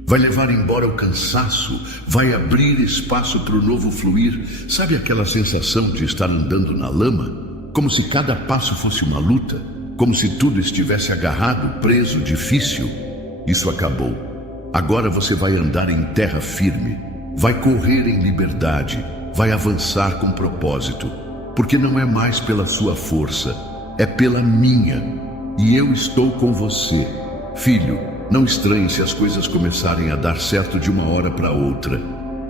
Vai levar embora o cansaço, vai abrir espaço para o novo fluir. Sabe aquela sensação de estar andando na lama? Como se cada passo fosse uma luta? Como se tudo estivesse agarrado, preso, difícil? Isso acabou. Agora você vai andar em terra firme, vai correr em liberdade, vai avançar com propósito. Porque não é mais pela sua força, é pela minha. E eu estou com você. Filho, não estranhe se as coisas começarem a dar certo de uma hora para outra.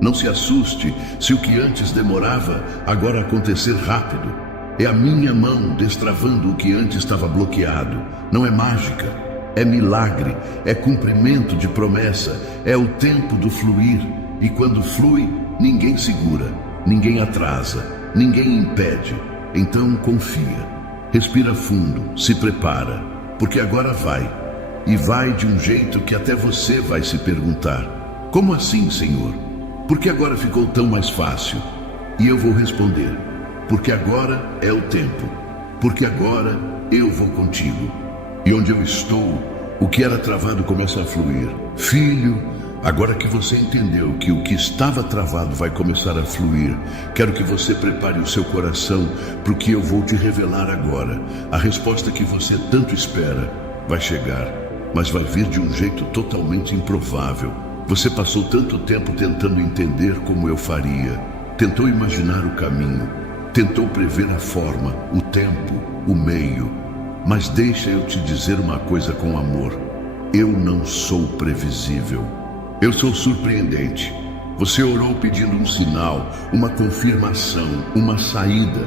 Não se assuste se o que antes demorava agora acontecer rápido. É a minha mão destravando o que antes estava bloqueado. Não é mágica, é milagre, é cumprimento de promessa, é o tempo do fluir. E quando flui, ninguém segura, ninguém atrasa, ninguém impede. Então confia, respira fundo, se prepara, porque agora vai. E vai de um jeito que até você vai se perguntar: como assim, Senhor? Por que agora ficou tão mais fácil? E eu vou responder: porque agora é o tempo, porque agora eu vou contigo. E onde eu estou, o que era travado começa a fluir. Filho, agora que você entendeu que o que estava travado vai começar a fluir, quero que você prepare o seu coração para o que eu vou te revelar agora. A resposta que você tanto espera vai chegar, mas vai vir de um jeito totalmente improvável. Você passou tanto tempo tentando entender como eu faria, tentou imaginar o caminho, tentou prever a forma, o tempo, o meio. Mas deixa eu te dizer uma coisa com amor: eu não sou previsível. Eu sou surpreendente. Você orou pedindo um sinal, uma confirmação, uma saída,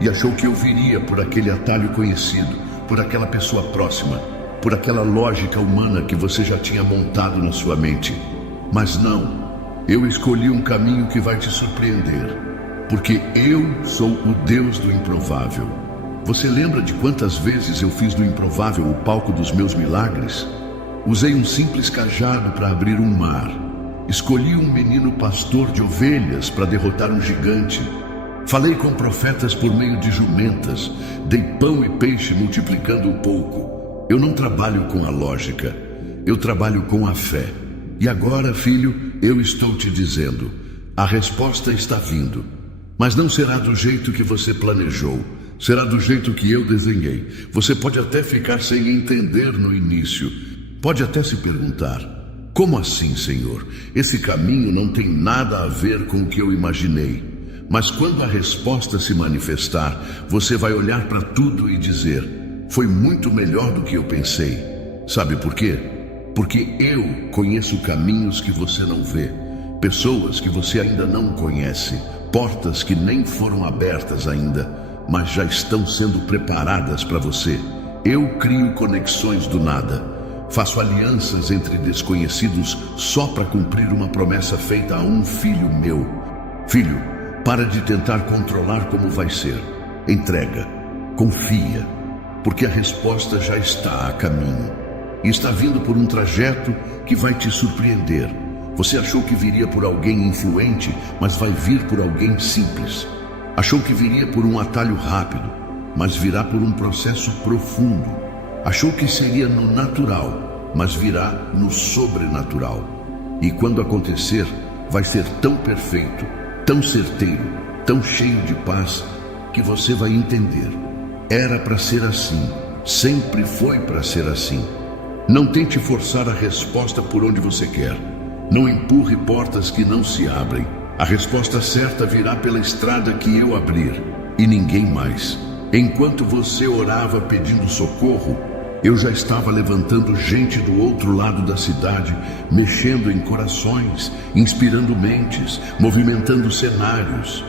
e achou que eu viria por aquele atalho conhecido, por aquela pessoa próxima, por aquela lógica humana que você já tinha montado na sua mente. Mas não, eu escolhi um caminho que vai te surpreender, porque eu sou o Deus do improvável. Você lembra de quantas vezes eu fiz do improvável o palco dos meus milagres? Usei um simples cajado para abrir um mar. Escolhi um menino pastor de ovelhas para derrotar um gigante. Falei com profetas por meio de jumentas. Dei pão e peixe multiplicando o pouco. Eu não trabalho com a lógica. Eu trabalho com a fé. E agora, filho, eu estou te dizendo: a resposta está vindo. Mas não será do jeito que você planejou. Será do jeito que eu desenhei. Você pode até ficar sem entender no início. Pode até se perguntar: como assim, Senhor? Esse caminho não tem nada a ver com o que eu imaginei. Mas quando a resposta se manifestar, você vai olhar para tudo e dizer: foi muito melhor do que eu pensei. Sabe por quê? Porque eu conheço caminhos que você não vê, pessoas que você ainda não conhece, portas que nem foram abertas ainda, mas já estão sendo preparadas para você. Eu crio conexões do nada. Faço alianças entre desconhecidos só para cumprir uma promessa feita a um filho meu. Filho, para de tentar controlar como vai ser. Entrega, confia, porque a resposta já está a caminho. E está vindo por um trajeto que vai te surpreender. Você achou que viria por alguém influente, mas vai vir por alguém simples. Achou que viria por um atalho rápido, mas virá por um processo profundo. Achou que seria no natural, mas virá no sobrenatural. E quando acontecer, vai ser tão perfeito, tão certeiro, tão cheio de paz, que você vai entender: era para ser assim, sempre foi para ser assim. Não tente forçar a resposta por onde você quer. Não empurre portas que não se abrem. A resposta certa virá pela estrada que eu abrir, e ninguém mais. Enquanto você orava pedindo socorro, eu já estava levantando gente do outro lado da cidade, mexendo em corações, inspirando mentes, movimentando cenários.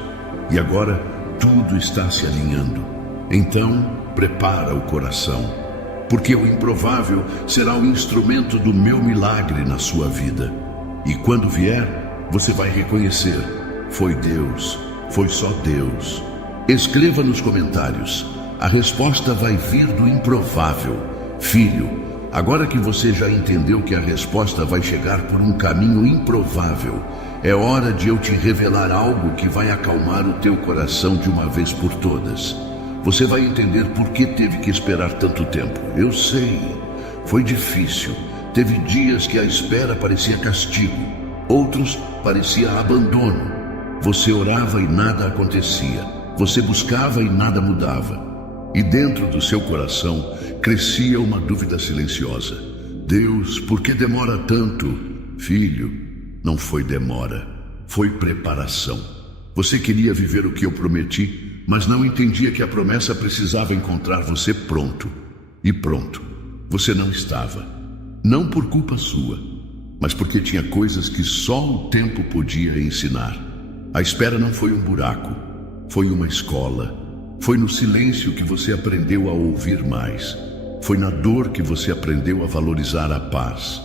E agora tudo está se alinhando. Então, prepara o coração, porque o improvável será o instrumento do meu milagre na sua vida. E quando vier, você vai reconhecer: foi Deus, foi só Deus. Escreva nos comentários: a resposta vai vir do improvável. Filho, agora que você já entendeu que a resposta vai chegar por um caminho improvável, é hora de eu te revelar algo que vai acalmar o teu coração de uma vez por todas. Você vai entender por que teve que esperar tanto tempo. Eu sei, foi difícil. Teve dias que a espera parecia castigo, outros parecia abandono. Você orava e nada acontecia. Você buscava e nada mudava. E dentro do seu coração crescia uma dúvida silenciosa: Deus, por que demora tanto? Filho, não foi demora, foi preparação. Você queria viver o que eu prometi, mas não entendia que a promessa precisava encontrar você pronto. E pronto, você não estava. Não por culpa sua, mas porque tinha coisas que só o tempo podia ensinar. A espera não foi um buraco, foi uma escola. Foi no silêncio que você aprendeu a ouvir mais. Foi na dor que você aprendeu a valorizar a paz.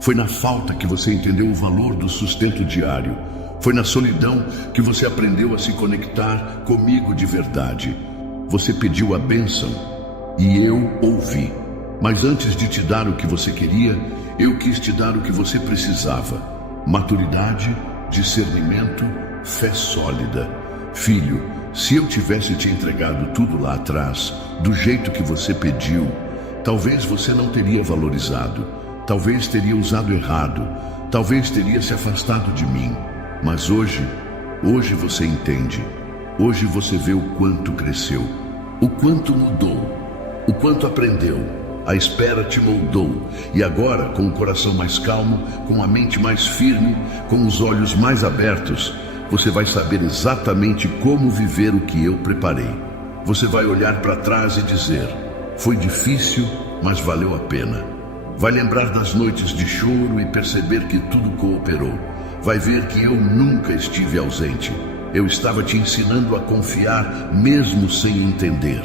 Foi na falta que você entendeu o valor do sustento diário. Foi na solidão que você aprendeu a se conectar comigo de verdade. Você pediu a bênção e eu ouvi. Mas antes de te dar o que você queria, eu quis te dar o que você precisava. Maturidade, discernimento, fé sólida. Filho, se eu tivesse te entregado tudo lá atrás, do jeito que você pediu, talvez você não teria valorizado, talvez teria usado errado, talvez teria se afastado de mim. Mas hoje você entende. Hoje você vê o quanto cresceu, o quanto mudou, o quanto aprendeu. A espera te moldou e agora, com o coração mais calmo, com a mente mais firme, com os olhos mais abertos, você vai saber exatamente como viver o que eu preparei. Você vai olhar para trás e dizer: foi difícil, mas valeu a pena. Vai lembrar das noites de choro e perceber que tudo cooperou. Vai ver que eu nunca estive ausente. Eu estava te ensinando a confiar mesmo sem entender.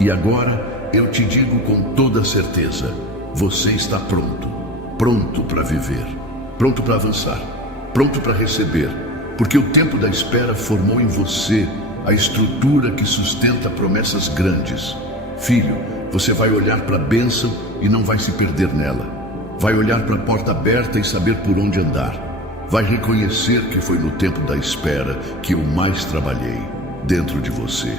E agora eu te digo com toda certeza: você está pronto. Pronto para viver. Pronto para avançar. Pronto para receber. Porque o tempo da espera formou em você a estrutura que sustenta promessas grandes. Filho, você vai olhar para a bênção e não vai se perder nela. Vai olhar para a porta aberta e saber por onde andar. Vai reconhecer que foi no tempo da espera que eu mais trabalhei dentro de você.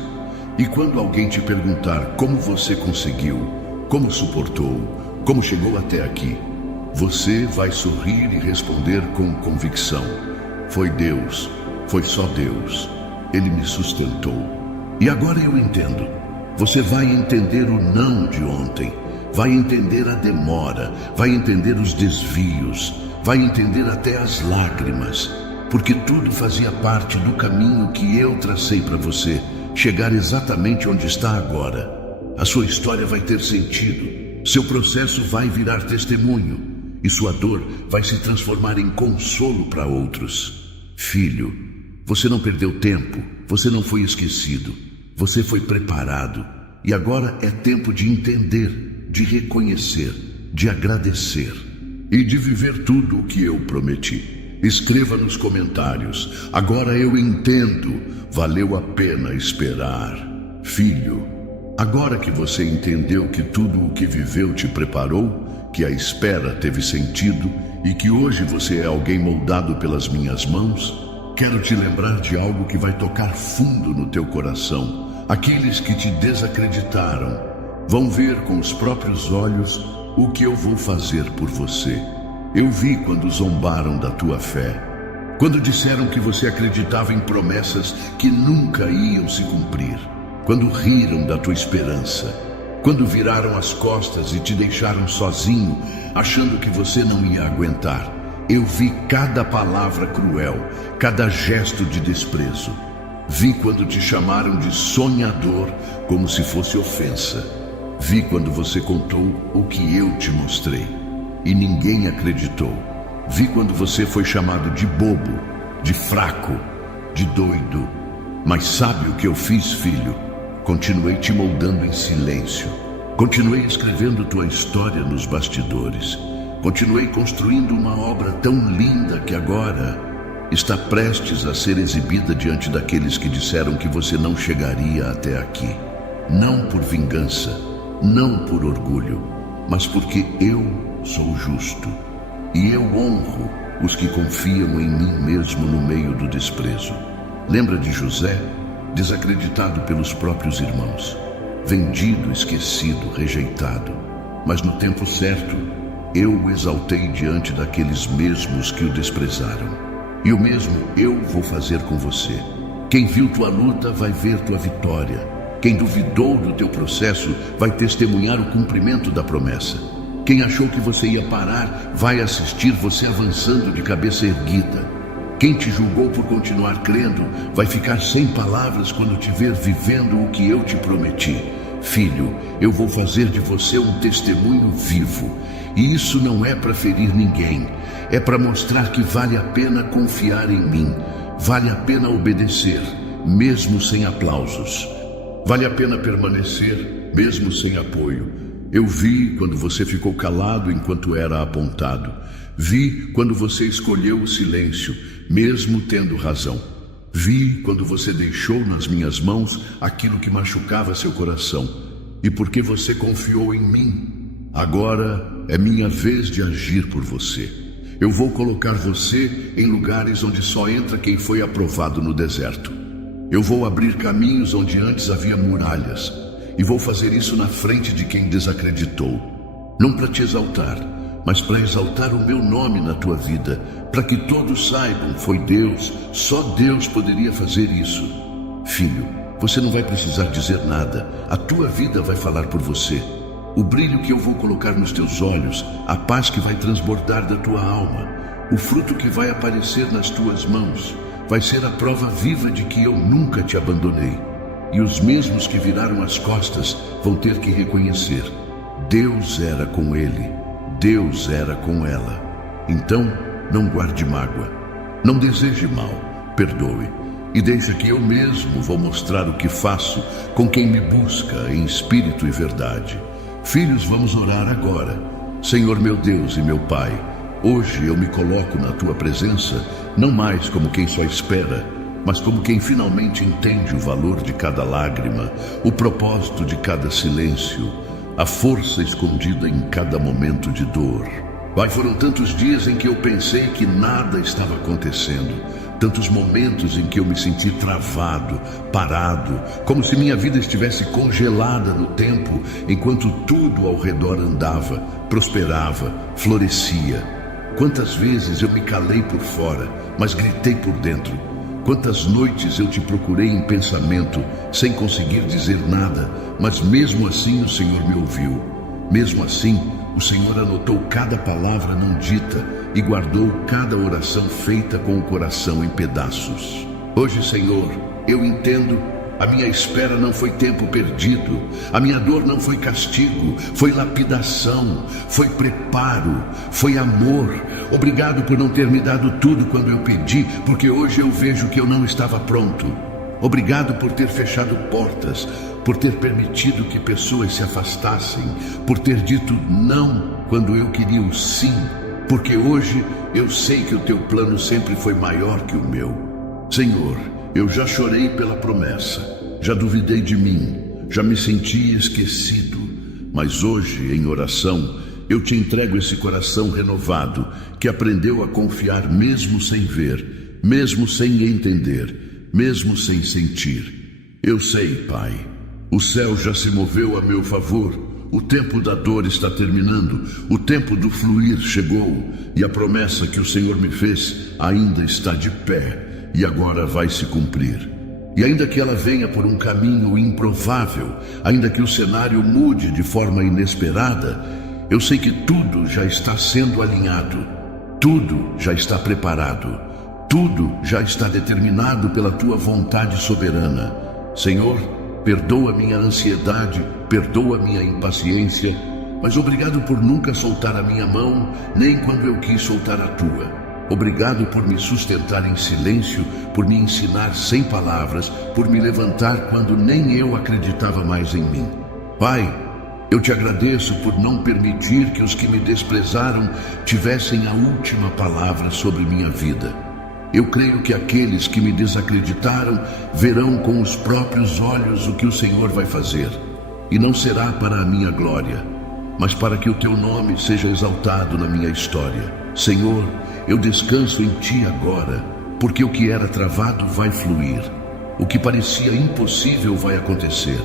E quando alguém te perguntar como você conseguiu, como suportou, como chegou até aqui, você vai sorrir e responder com convicção: foi Deus, foi só Deus. Ele me sustentou. E agora eu entendo. Você vai entender o não de ontem, vai entender a demora, vai entender os desvios, vai entender até as lágrimas, porque tudo fazia parte do caminho que eu tracei para você chegar exatamente onde está agora. A sua história vai ter sentido, seu processo vai virar testemunho e sua dor vai se transformar em consolo para outros. Filho, você não perdeu tempo, você não foi esquecido, você foi preparado e agora é tempo de entender, de reconhecer, de agradecer e de viver tudo o que eu prometi. Escreva nos comentários: agora eu entendo, valeu a pena esperar. Filho, agora que você entendeu que tudo o que viveu te preparou, que a espera teve sentido e que hoje você é alguém moldado pelas minhas mãos, quero te lembrar de algo que vai tocar fundo no teu coração. Aqueles que te desacreditaram vão ver com os próprios olhos o que eu vou fazer por você. Eu vi quando zombaram da tua fé, quando disseram que você acreditava em promessas que nunca iam se cumprir, quando riram da tua esperança, quando viraram as costas e te deixaram sozinho, achando que você não ia aguentar. Eu vi cada palavra cruel, cada gesto de desprezo. Vi quando te chamaram de sonhador, como se fosse ofensa. Vi quando você contou o que eu te mostrei e ninguém acreditou. Vi quando você foi chamado de bobo, de fraco, de doido. Mas sabe o que eu fiz, filho? Continuei te moldando em silêncio. Continuei escrevendo tua história nos bastidores. Continuei construindo uma obra tão linda que agora está prestes a ser exibida diante daqueles que disseram que você não chegaria até aqui. Não por vingança, não por orgulho, mas porque eu sou justo. E eu honro os que confiam em mim mesmo no meio do desprezo. Lembra de José, desacreditado pelos próprios irmãos, vendido, esquecido, rejeitado. Mas no tempo certo, eu o exaltei diante daqueles mesmos que o desprezaram. E o mesmo eu vou fazer com você. Quem viu tua luta vai ver tua vitória. Quem duvidou do teu processo vai testemunhar o cumprimento da promessa. Quem achou que você ia parar vai assistir você avançando de cabeça erguida. Quem te julgou por continuar crendo vai ficar sem palavras quando te ver vivendo o que eu te prometi. Filho, eu vou fazer de você um testemunho vivo. E isso não é para ferir ninguém. É para mostrar que vale a pena confiar em mim. Vale a pena obedecer, mesmo sem aplausos. Vale a pena permanecer, mesmo sem apoio. Eu vi quando você ficou calado enquanto era apontado. Vi quando você escolheu o silêncio, mesmo tendo razão. Vi quando você deixou nas minhas mãos aquilo que machucava seu coração. E porque você confiou em mim, agora é minha vez de agir por você. Eu vou colocar você em lugares onde só entra quem foi aprovado no deserto. Eu vou abrir caminhos onde antes havia muralhas. E vou fazer isso na frente de quem desacreditou. Não para te exaltar, mas para exaltar o meu nome na tua vida, para que todos saibam, foi Deus, só Deus poderia fazer isso. Filho, você não vai precisar dizer nada, a tua vida vai falar por você. O brilho que eu vou colocar nos teus olhos, a paz que vai transbordar da tua alma, o fruto que vai aparecer nas tuas mãos, vai ser a prova viva de que eu nunca te abandonei. E os mesmos que viraram as costas vão ter que reconhecer: Deus era com ele, Deus era com ela. Então, não guarde mágoa, não deseje mal, perdoe. E deixa que eu mesmo vou mostrar o que faço com quem me busca em espírito e verdade. Filhos, vamos orar agora. Senhor meu Deus e meu Pai, hoje eu me coloco na tua presença, não mais como quem só espera, mas como quem finalmente entende o valor de cada lágrima, o propósito de cada silêncio, a força escondida em cada momento de dor. Pai, foram tantos dias em que eu pensei que nada estava acontecendo, tantos momentos em que eu me senti travado, parado, como se minha vida estivesse congelada no tempo, enquanto tudo ao redor andava, prosperava, florescia. Quantas vezes eu me calei por fora, mas gritei por dentro. Quantas noites eu te procurei em pensamento, sem conseguir dizer nada, mas mesmo assim o Senhor me ouviu. Mesmo assim, o Senhor anotou cada palavra não dita e guardou cada oração feita com o coração em pedaços. Hoje, Senhor, eu entendo, a minha espera não foi tempo perdido, a minha dor não foi castigo, foi lapidação, foi preparo, foi amor. Obrigado por não ter me dado tudo quando eu pedi, porque hoje eu vejo que eu não estava pronto. Obrigado por ter fechado portas, por ter permitido que pessoas se afastassem, por ter dito não quando eu queria o sim, porque hoje eu sei que o teu plano sempre foi maior que o meu. Senhor, eu já chorei pela promessa, já duvidei de mim, já me senti esquecido, mas hoje, em oração, eu te entrego esse coração renovado, que aprendeu a confiar mesmo sem ver, mesmo sem entender, mesmo sem sentir. Eu sei, Pai, o céu já se moveu a meu favor, o tempo da dor está terminando, o tempo do fluir chegou, e a promessa que o Senhor me fez ainda está de pé, e agora vai se cumprir. E ainda que ela venha por um caminho improvável, ainda que o cenário mude de forma inesperada, eu sei que tudo já está sendo alinhado, tudo já está preparado, tudo já está determinado pela tua vontade soberana. Senhor, perdoa minha ansiedade, perdoa minha impaciência, mas obrigado por nunca soltar a minha mão, nem quando eu quis soltar a tua. Obrigado por me sustentar em silêncio, por me ensinar sem palavras, por me levantar quando nem eu acreditava mais em mim. Pai, eu te agradeço por não permitir que os que me desprezaram tivessem a última palavra sobre minha vida. Eu creio que aqueles que me desacreditaram verão com os próprios olhos o que o Senhor vai fazer. E não será para a minha glória, mas para que o teu nome seja exaltado na minha história. Senhor, eu descanso em ti agora, porque o que era travado vai fluir. O que parecia impossível vai acontecer.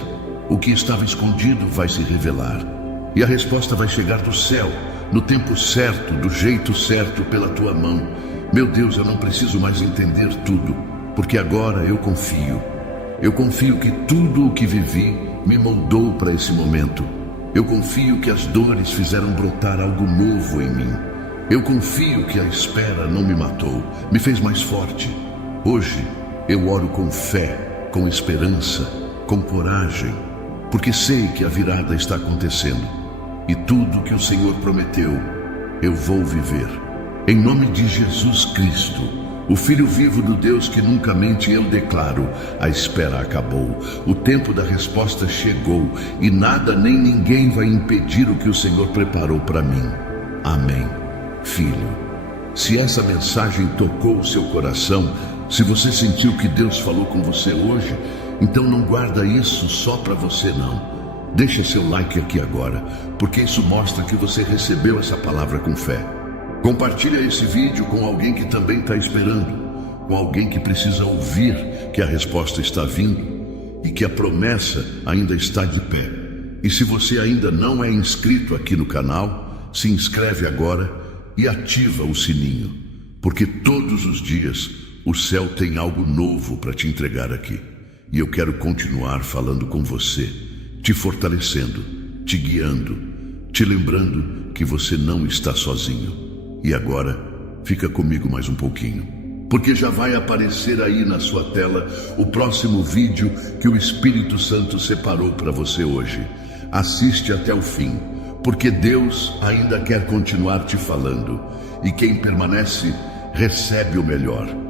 O que estava escondido vai se revelar. E a resposta vai chegar do céu, no tempo certo, do jeito certo, pela tua mão. Meu Deus, eu não preciso mais entender tudo, porque agora eu confio. Eu confio que tudo o que vivi me moldou para esse momento. Eu confio que as dores fizeram brotar algo novo em mim. Eu confio que a espera não me matou, me fez mais forte. Hoje eu oro com fé, com esperança, com coragem, porque sei que a virada está acontecendo. E tudo que o Senhor prometeu, eu vou viver. Em nome de Jesus Cristo, O Filho vivo do Deus que nunca mente, eu declaro: a espera acabou, o tempo da resposta chegou, e nada nem ninguém vai impedir o que o Senhor preparou para mim. Amém. Filho, se essa mensagem tocou o seu coração, se você sentiu que Deus falou com você hoje, então não guarda isso só para você não. Deixa seu like aqui agora, porque isso mostra que você recebeu essa palavra com fé. Compartilha esse vídeo com alguém que também está esperando, com alguém que precisa ouvir que a resposta está vindo e que a promessa ainda está de pé. E se você ainda não é inscrito aqui no canal, se inscreve agora e ativa o sininho, porque todos os dias o céu tem algo novo para te entregar aqui. E eu quero continuar falando com você, te fortalecendo, te guiando, te lembrando que você não está sozinho. E agora, fica comigo mais um pouquinho, porque já vai aparecer aí na sua tela o próximo vídeo que o Espírito Santo separou para você hoje. Assiste até o fim, porque Deus ainda quer continuar te falando, e quem permanece recebe o melhor.